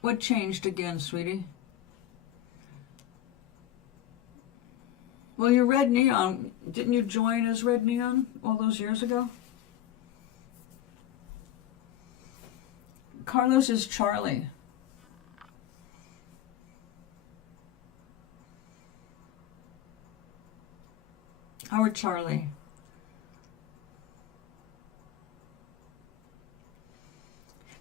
What changed again, sweetie? Well, you're Red Neon. Didn't you join as Red Neon all those years ago? Carlos is Charlie. Howard Charlie.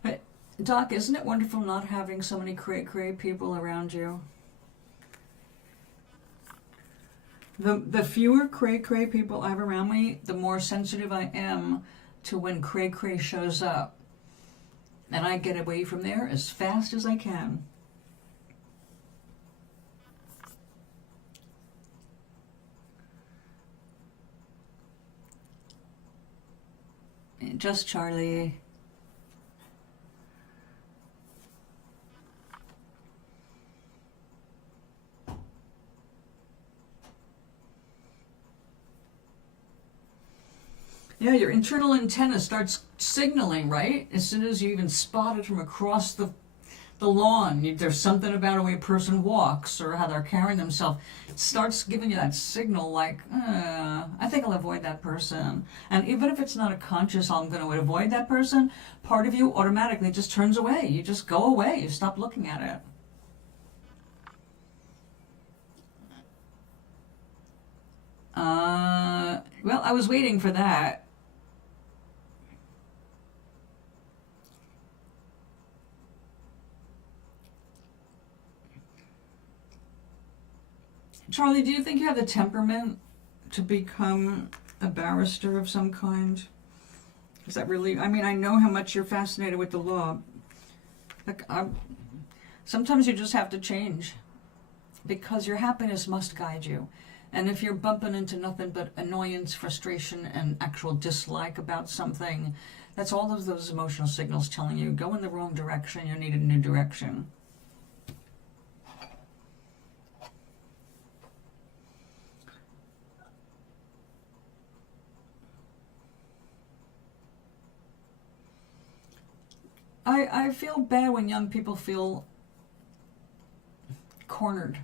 But, Doc, isn't it wonderful not having so many cray-cray people around you? The fewer cray-cray people I have around me, the more sensitive I am to when cray-cray shows up. And I get away from there as fast as I can. Just Charlie. Yeah, your internal antenna starts signaling, right? As soon as you even spot it from across the lawn, there's something about the way a person walks or how they're carrying themselves. It starts giving you that signal like, I think I'll avoid that person. And even if it's not a conscious, I'm going to avoid that person, part of you automatically just turns away. You just go away. You stop looking at it. Well, I was waiting for that. Charlie, do you think you have the temperament to become a barrister of some kind? Is that really, I mean, I know how much you're fascinated with the law. Like, sometimes you just have to change because your happiness must guide you. And if you're bumping into nothing but annoyance, frustration, and actual dislike about something, that's all of those emotional signals telling you, go in the wrong direction, you need a new direction. I feel bad when young people feel cornered.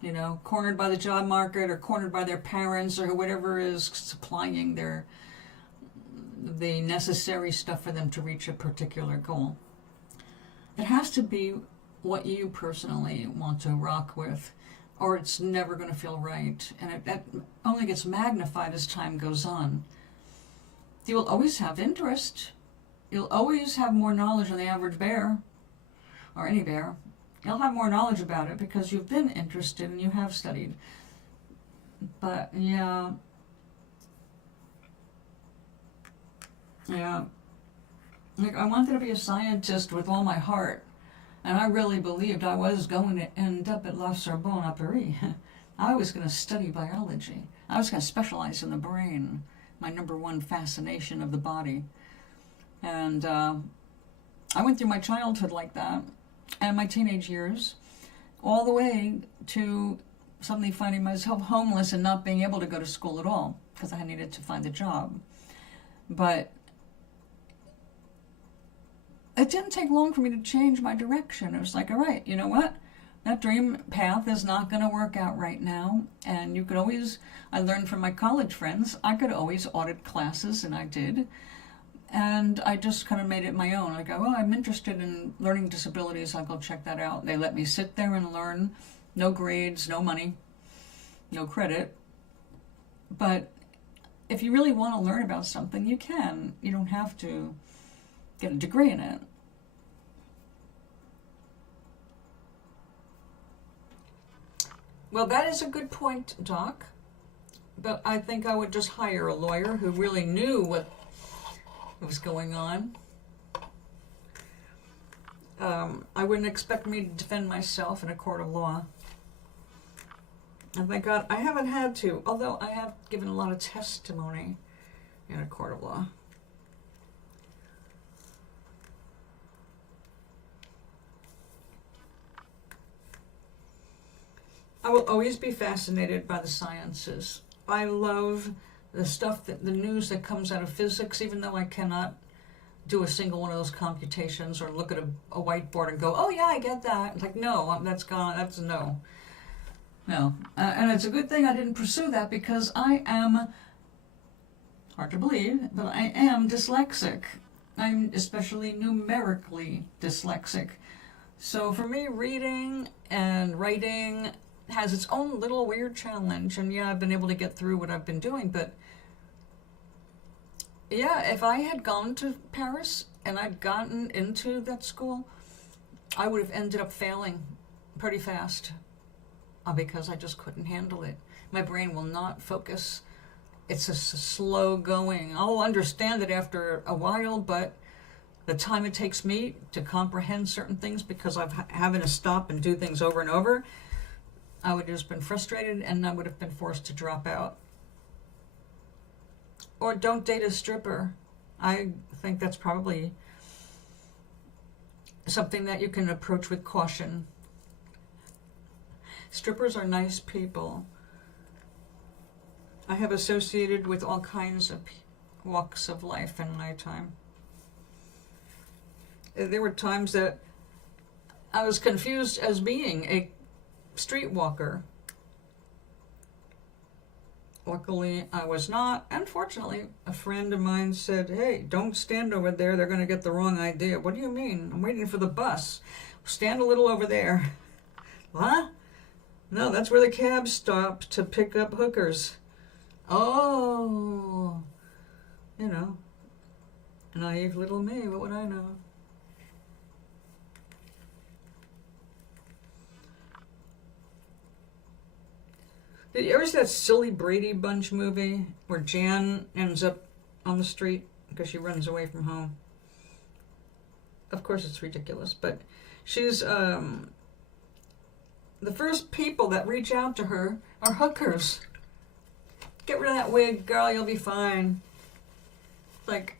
You know, cornered by the job market or cornered by their parents or whatever is supplying the necessary stuff for them to reach a particular goal. It has to be what you personally want to rock with, or it's never going to feel right. And that only gets magnified as time goes on. You'll always have interest. You'll always have more knowledge than the average bear, or any bear. You'll have more knowledge about it because you've been interested and you have studied. But, yeah. Like, I wanted to be a scientist with all my heart, and I really believed I was going to end up at La Sorbonne à Paris. I was going to study biology. I was going to specialize in the brain, my #1 fascination of the body. And I went through my childhood like that, and my teenage years, all the way to suddenly finding myself homeless and not being able to go to school at all because I needed to find a job. But it didn't take long for me to change my direction. It was like, all right, you know what? That dream path is not going to work out right now. And you could always, I learned from my college friends, I could always audit classes, and I did. And I just kind of made it my own. I go, oh, I'm interested in learning disabilities. I'll go check that out. They let me sit there and learn. No grades, no money, no credit. But if you really want to learn about something, you can. You don't have to get a degree in it. Well, that is a good point, Doc. But I think I would just hire a lawyer who really knew what was going on. I wouldn't expect me to defend myself in a court of law. And thank God I haven't had to, although I have given a lot of testimony in a court of law. I will always be fascinated by the sciences. I love the stuff, the news that comes out of physics, even though I cannot do a single one of those computations or look at a whiteboard and go, oh yeah, I get that. It's like, no, that's gone, that's no. No. And it's a good thing I didn't pursue that, because I am, hard to believe, but I am dyslexic. I'm especially numerically dyslexic. So for me, reading and writing has its own little weird challenge. And yeah, I've been able to get through what I've been doing, but yeah, if I had gone to Paris and I'd gotten into that school, I would have ended up failing pretty fast. Because I just couldn't handle it. My brain will not focus. It's a slow going. I'll understand it after a while, but the time it takes me to comprehend certain things, because I'm having to stop and do things over and over, I would have just been frustrated, and I would have been forced to drop out. Or don't date a stripper. I think that's probably something that you can approach with caution. Strippers are nice people. I have associated with all kinds of walks of life in my time. There were times that I was confused as being a streetwalker. Luckily, I was not. And fortunately, a friend of mine said, hey, don't stand over there. They're going to get the wrong idea. What do you mean? I'm waiting for the bus. Stand a little over there. What? No, that's where the cabs stop to pick up hookers. Oh, you know, naive little me, what would I know? Did you ever see that silly Brady Bunch movie where Jan ends up on the street because she runs away from home? Of course it's ridiculous, but she's, the first people that reach out to her are hookers. Get rid of that wig, girl, you'll be fine. Like,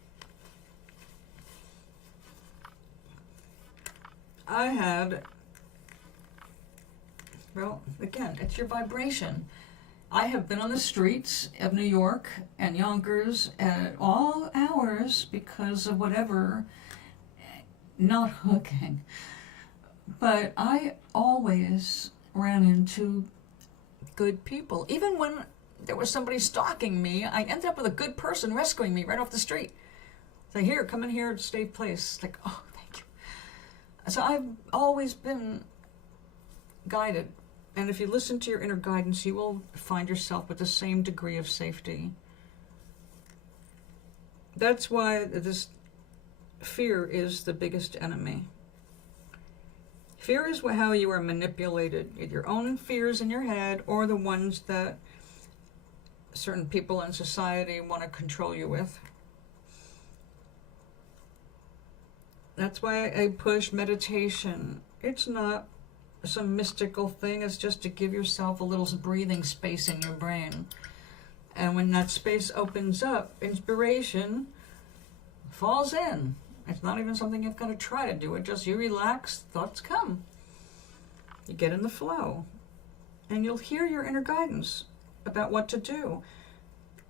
I had, well, again, it's your vibration. I have been on the streets of New York and Yonkers at all hours because of whatever, not hooking. But I always ran into good people. Even when there was somebody stalking me, I ended up with a good person rescuing me right off the street. Say, here, come in here, safe place. Like, oh, thank you. So I've always been guided. And if you listen to your inner guidance, you will find yourself with the same degree of safety. That's why this fear is the biggest enemy. Fear is how you are manipulated, your own fears in your head or the ones that certain people in society want to control you with. That's why I push meditation. It's not some mystical thing, it's just to give yourself a little breathing space in your brain. And when that space opens up, inspiration falls in. It's not even something you've got to try to do. It just, you relax, thoughts come. You get in the flow. And you'll hear your inner guidance about what to do.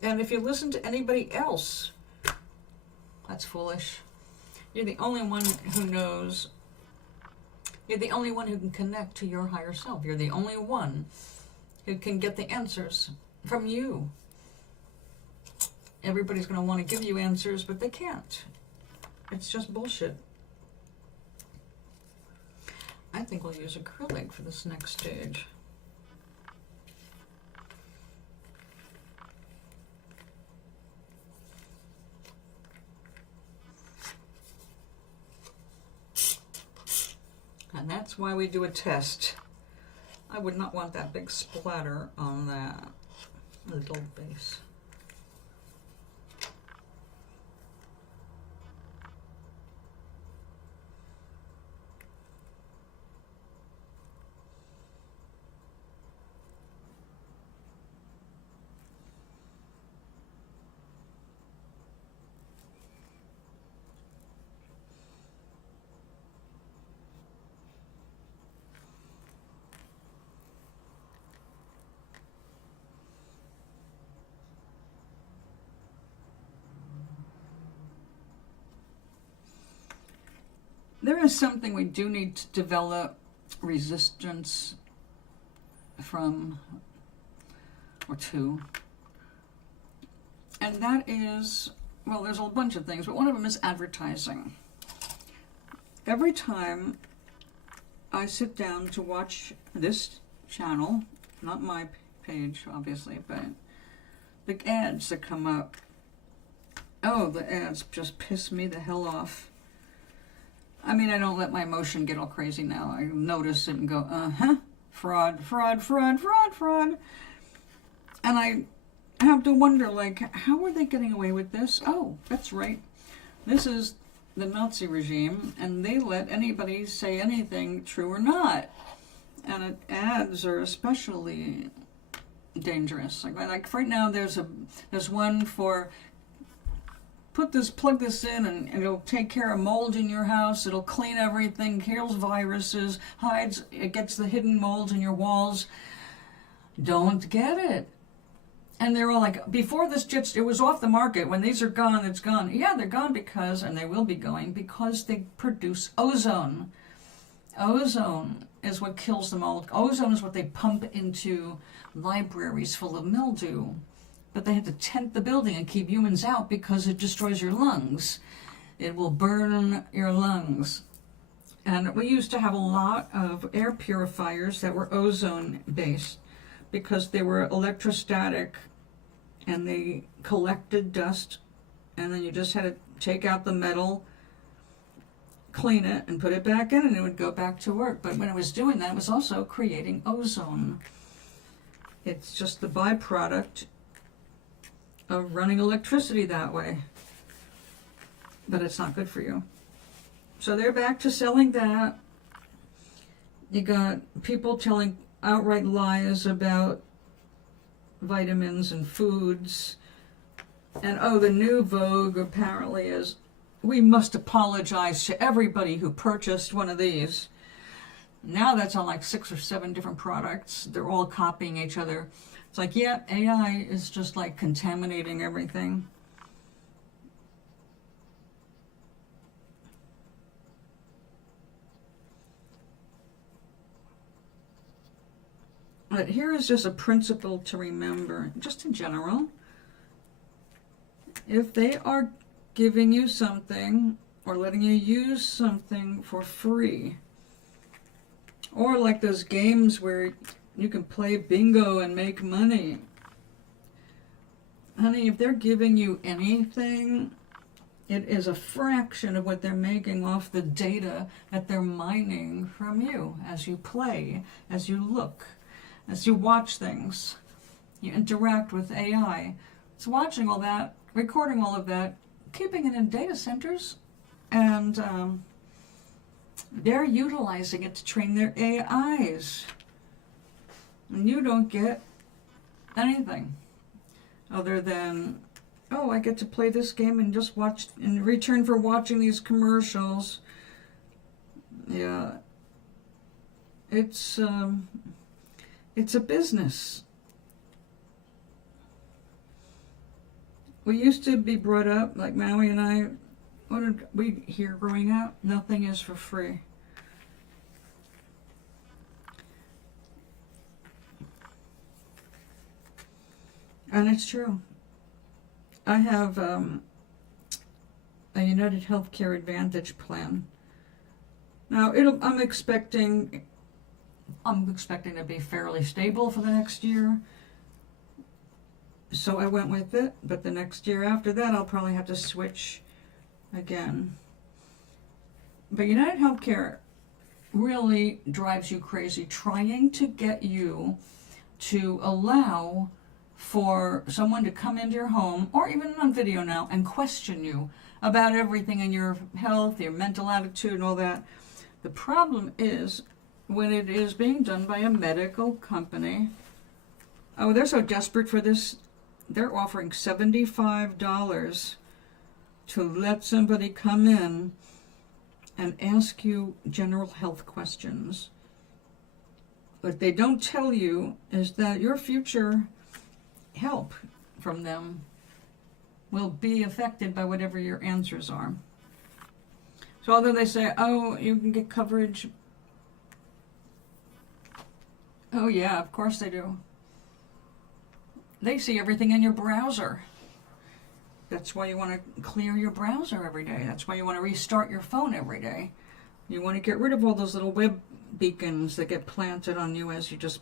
And if you listen to anybody else, that's foolish. You're the only one who knows. You're the only one who can connect to your higher self. You're the only one who can get the answers from you. Everybody's going to want to give you answers, but they can't. It's just bullshit. I think we'll use acrylic for this next stage. And that's why we do a test. I would not want that big splatter on that little base. There is something we do need to develop resistance from, or to, and that is, well, there's a bunch of things, but one of them is advertising. Every time I sit down to watch this channel, not my page, obviously, but the ads that come up, oh, the ads just piss me the hell off. I mean, I don't let my emotion get all crazy now. I notice it and go, fraud, fraud, fraud, fraud, fraud. And I have to wonder, like, how are they getting away with this? Oh, that's right. This is the Nazi regime, and they let anybody say anything, true or not. And ads are especially dangerous. Like right now, there's one for, plug this in and it'll take care of mold in your house. It'll clean everything, kills viruses, it gets the hidden molds in your walls. Don't get it. And they're all like, before this it was off the market. When these are gone, it's gone. Yeah, they're gone because, and they will be going, because they produce ozone. Ozone is what kills the mold. Ozone is what they pump into libraries full of mildew. But they had to tent the building and keep humans out because it destroys your lungs. It will burn your lungs. And we used to have a lot of air purifiers that were ozone-based because they were electrostatic and they collected dust, and then you just had to take out the metal, clean it, and put it back in, and it would go back to work. But when it was doing that, it was also creating ozone. It's just the byproduct of running electricity that way. But it's not good for you. So they're back to selling that. You got people telling outright lies about vitamins and foods. And oh, the new vogue apparently is, we must apologize to everybody who purchased one of these. Now that's on like 6 or 7 different products. They're all copying each other. It's like, yeah, AI is just like contaminating everything. But here is just a principle to remember, just in general. If they are giving you something or letting you use something for free, or like those games where you can play bingo and make money. Honey, if they're giving you anything, it is a fraction of what they're making off the data that they're mining from you as you play, as you look, as you watch things, you interact with AI. It's watching all that, recording all of that, keeping it in data centers, and they're utilizing it to train their AIs. And you don't get anything other than, oh, I get to play this game and just watch, in return for watching these commercials. Yeah. It's a business. We used to be brought up, like Maui and I, what did we hear growing up? Nothing is for free. And it's true. I have a United Healthcare Advantage plan. Now, I'm expecting to be fairly stable for the next year. So I went with it, but the next year after that, I'll probably have to switch again. But United Healthcare really drives you crazy, trying to get you to allow for someone to come into your home, or even on video now, and question you about everything in your health, your mental attitude, and all that. The problem is when it is being done by a medical company. Oh, they're so desperate for this. They're offering $75 to let somebody come in and ask you general health questions. What they don't tell you is that your future help from them will be affected by whatever your answers are. So although they say, oh, you can get coverage. Oh yeah, of course they do. They see everything in your browser. That's why you want to clear your browser every day. That's why you want to restart your phone every day. You want to get rid of all those little web beacons that get planted on you as you just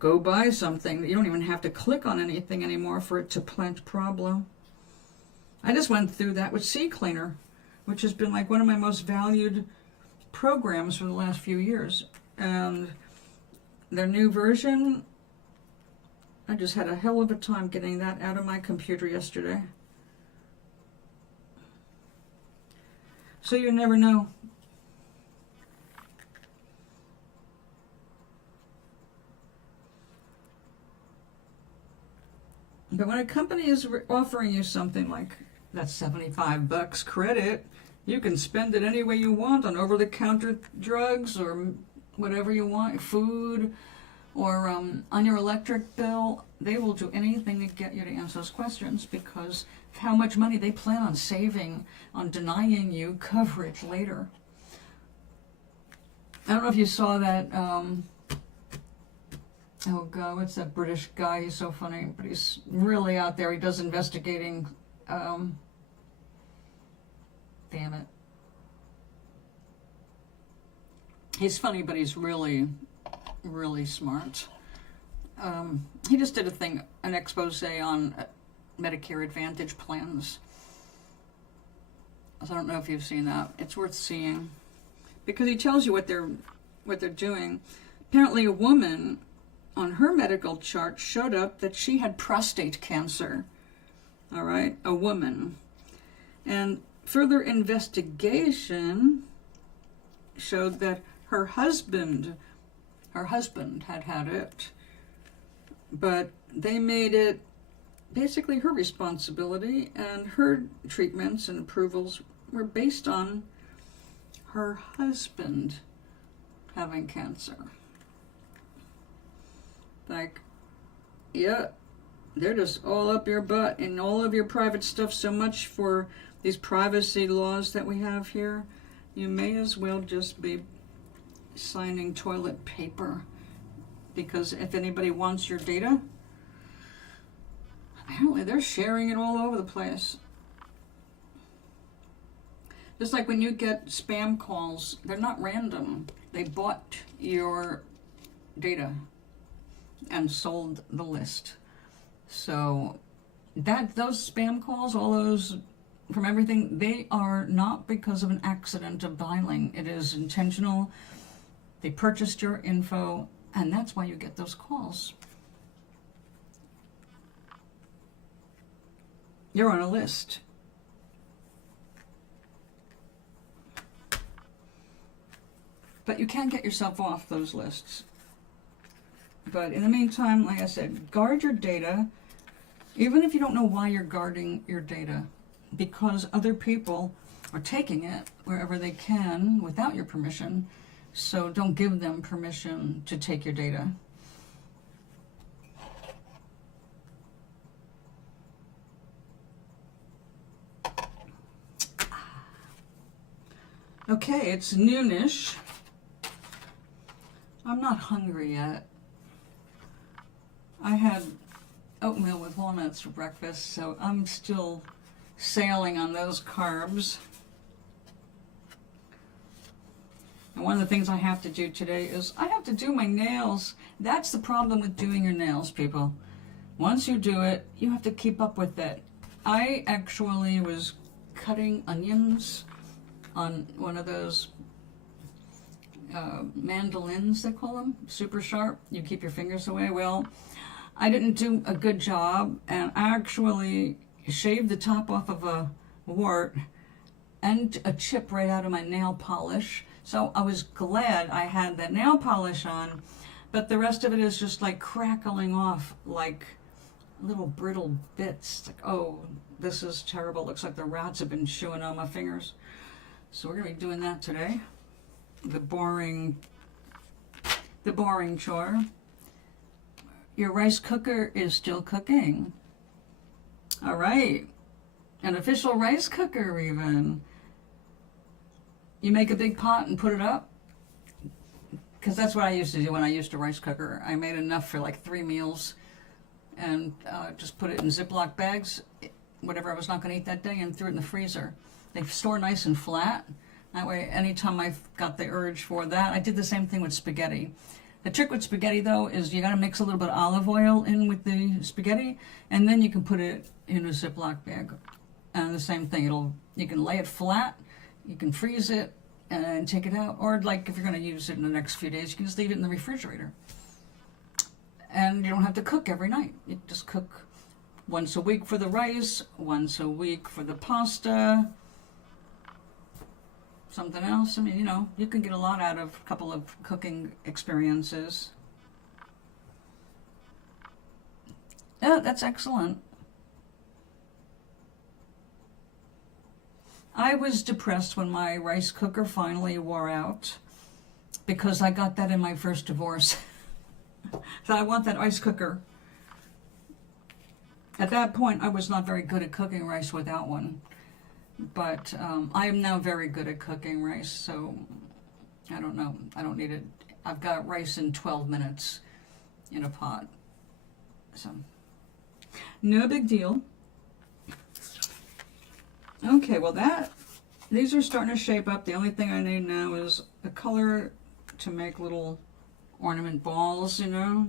go buy something. You don't even have to click on anything anymore for it to plant problem. I just went through that with CCleaner, which has been like one of my most valued programs for the last few years. And their new version, I just had a hell of a time getting that out of my computer yesterday. So you never know. But when a company is offering you something like that $75 credit, you can spend it any way you want on over-the-counter drugs or whatever you want, food, or on your electric bill. They will do anything to get you to answer those questions because of how much money they plan on saving on denying you coverage later. I don't know if you saw that, oh God, what's that British guy? He's so funny, but he's really out there. He does investigating, damn it. He's funny, but he's really, really smart. He just did an expose on Medicare Advantage plans. So I don't know if you've seen that. It's worth seeing because he tells you what they're doing. Apparently, a woman on her medical chart showed up that she had prostate cancer. All right, a woman, and further investigation showed that her husband had it, but they made it basically her responsibility, and her treatments and approvals were based on her husband having cancer. Like, yeah, they're just all up your butt and all of your private stuff. So much for these privacy laws that we have here. You may as well just be signing toilet paper, because if anybody wants your data, apparently they're sharing it all over the place. Just like when you get spam calls, they're not random. They bought your data and sold the list. So those spam calls, all those from everything, they are not because of an accident of dialing. It is intentional. They purchased your info, and that's why you get those calls. You're on a list. But you can get yourself off those lists. But in the meantime, like I said, guard your data, even if you don't know why you're guarding your data, because other people are taking it wherever they can without your permission. So don't give them permission to take your data. Okay, it's noonish. I'm not hungry yet. I had oatmeal with walnuts for breakfast, so I'm still sailing on those carbs. And one of the things I have to do today is I have to do my nails. That's the problem with doing your nails, people. Once you do it, you have to keep up with it. I actually was cutting onions on one of those mandolins, they call them, super sharp. You keep your fingers away. Well, I didn't do a good job, and I actually shaved the top off of a wart and a chip right out of my nail polish. So I was glad I had that nail polish on, but the rest of it is just like crackling off like little brittle bits. Like, oh, this is terrible. Looks like the rats have been chewing on my fingers. So we're gonna be doing that today. The boring chore. Your rice cooker is still cooking. All right, an official rice cooker even. You make a big pot and put it up, because that's what I used to do when I used a rice cooker. I made enough for like 3 meals, and just put it in Ziploc bags, whatever I was not going to eat that day, and threw it in the freezer. They store nice and flat. That way, anytime I got the urge for that, I did the same thing with spaghetti. The trick with spaghetti, though, is you got to mix a little bit of olive oil in with the spaghetti, and then you can put it in a Ziploc bag. And the same thing, you can lay it flat, you can freeze it and take it out, or like if you're going to use it in the next few days, you can just leave it in the refrigerator. And you don't have to cook every night. You just cook once a week for the rice, once a week for the pasta, something else. I mean, you know, you can get a lot out of a couple of cooking experiences. Yeah, that's excellent. I was depressed when my rice cooker finally wore out, because I got that in my first divorce. So I want that rice cooker. At that point, I was not very good at cooking rice without one. But I am now very good at cooking rice, so I don't know. I don't need it. I've got rice in 12 minutes in a pot. So, no big deal. Okay, well these are starting to shape up. The only thing I need now is a color to make little ornament balls, you know.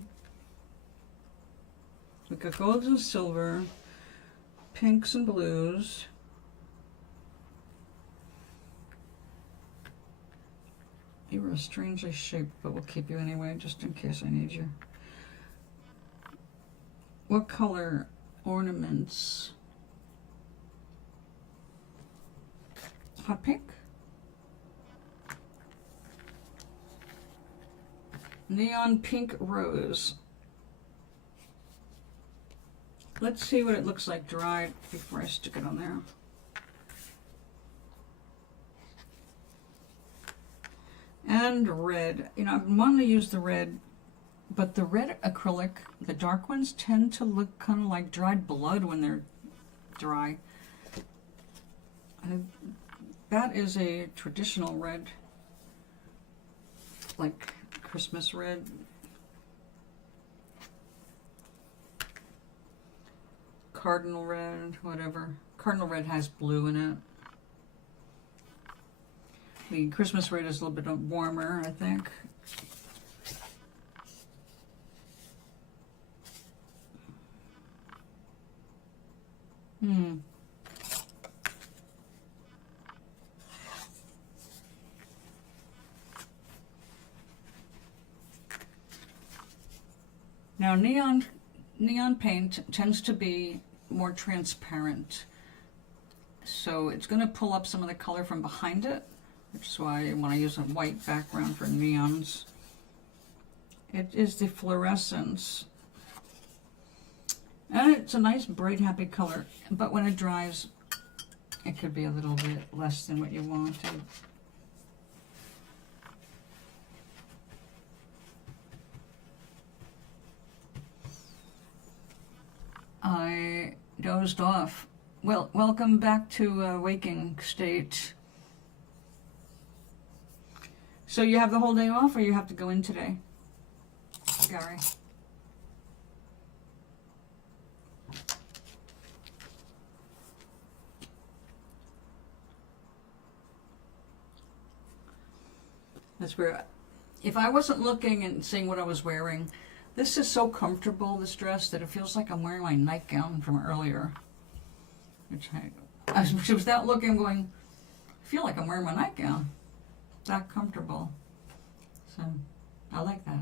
We've got golds and silver, pinks and blues. You were strangely shaped, but we'll keep you anyway, just in case I need you. What color ornaments? Hot pink? Neon pink rose. Let's see what it looks like dried before I stick it on there. And red. You know, I've been wanting to use the red, but the red acrylic, the dark ones, tend to look kind of like dried blood when they're dry. And that is a traditional red, like Christmas red. Cardinal red, whatever. Cardinal red has blue in it. The Christmas red is a little bit warmer, I think. Now neon paint tends to be more transparent, so it's going to pull up some of the color from behind it, which is why when I use a white background for neons, it is the fluorescence. And it's a nice, bright, happy color, but when it dries, it could be a little bit less than what you wanted. I dozed off. Well, welcome back to waking state. So you have the whole day off, or you have to go in today, Gary? That's where, if I wasn't looking and seeing what I was wearing, this is so comfortable, this dress, that it feels like I'm wearing my nightgown from earlier. Which I was without looking, I'm going, I feel like I'm wearing my nightgown. That comfortable. So, I like that.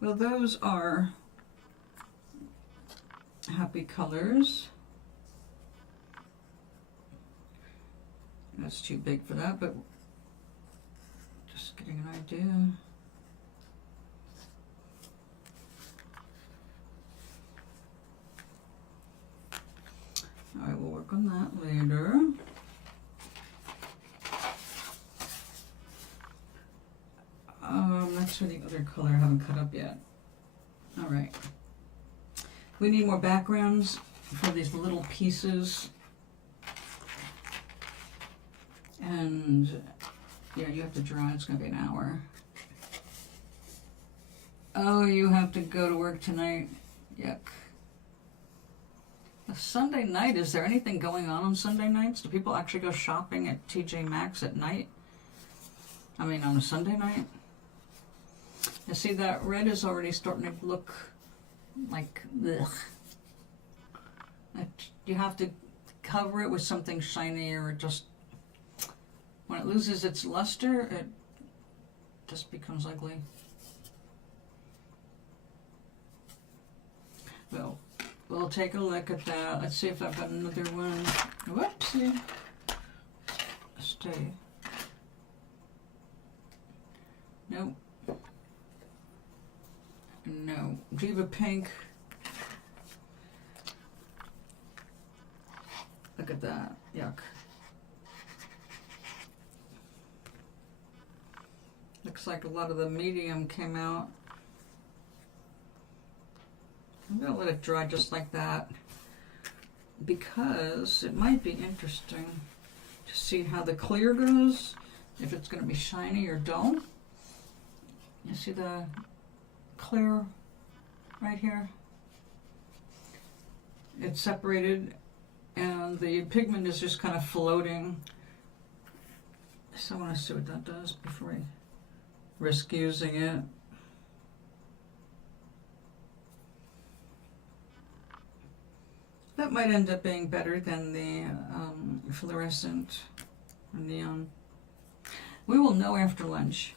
Well, those are happy colors. That's too big for that, but just getting an idea. I will work on that later. That's for the other color I haven't cut up yet. All right. We need more backgrounds for these little pieces. And yeah, you have to draw. It's going to be an hour. Oh, you have to go to work tonight. Yuck. A Sunday night, is there anything going on Sunday nights? Do people actually go shopping at TJ Maxx at night? I mean, on a Sunday night? You see, that red is already starting to look like, ugh. You have to cover it with something shiny, or just, when it loses its luster, it just becomes ugly. Well, we'll take a look at that. Let's see if I've got another one. Whoopsie. Stay. Nope. No. Diva Pink. Look at that. Yuck. Looks like a lot of the medium came out. I'm going to let it dry just like that, because it might be interesting to see how the clear goes, if it's going to be shiny or dull. You see the clear right here? It's separated and the pigment is just kind of floating. So I want to see what that does before I risk using it. That might end up being better than the fluorescent or neon. We will know after lunch.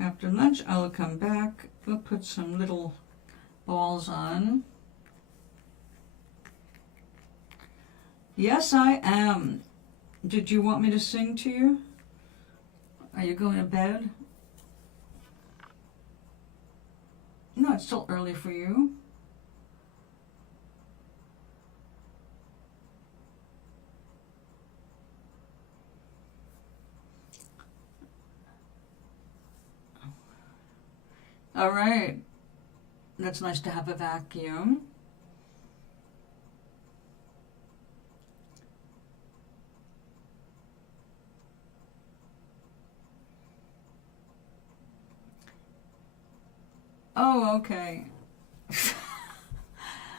After lunch, I'll come back. We'll put some little balls on. Yes, I am. Did you want me to sing to you? Are you going to bed? No, it's still early for you. All right. That's nice to have a vacuum. Oh, okay.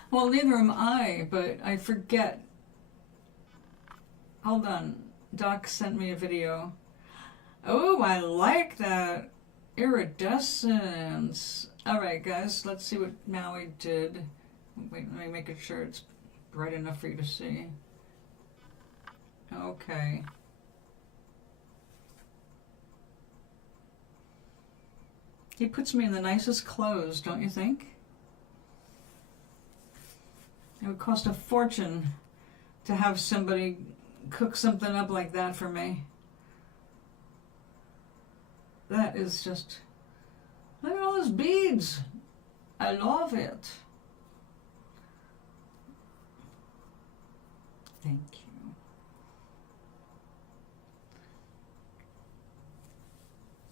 Well, neither am I, but I forget. Hold on. Doc sent me a video. Oh, I like that. Iridescence. All right, guys, let's see what Maui did. Wait, let me make sure it's bright enough for you to see. Okay. He puts me in the nicest clothes, don't you think? It would cost a fortune to have somebody cook something up like that for me. That is just... Look at all those beads. I love it. Thank you.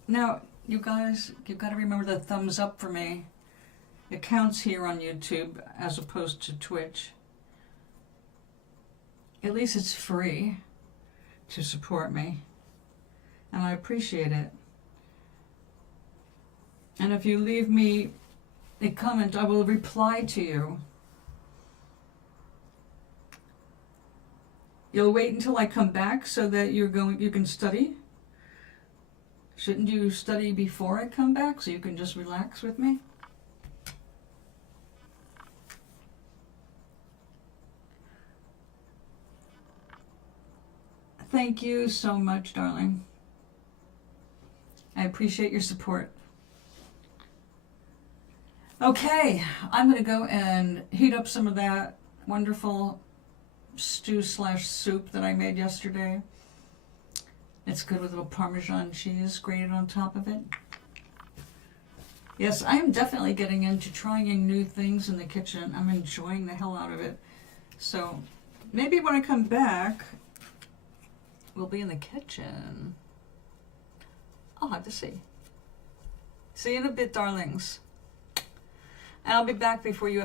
Now, you guys, you've got to remember the thumbs up for me. It counts here on YouTube as opposed to Twitch. At least it's free to support me, and I appreciate it. And if you leave me a comment, I will reply to you. You'll wait until I come back so that you can study? Shouldn't you study before I come back so you can just relax with me? Thank you so much, darling. I appreciate your support. Okay, I'm going to go and heat up some of that wonderful stew/soup that I made yesterday. It's good with a little Parmesan cheese grated on top of it. Yes, I am definitely getting into trying new things in the kitchen. I'm enjoying the hell out of it. So maybe when I come back, we'll be in the kitchen. I'll have to see. See you in a bit, darlings. And I'll be back before you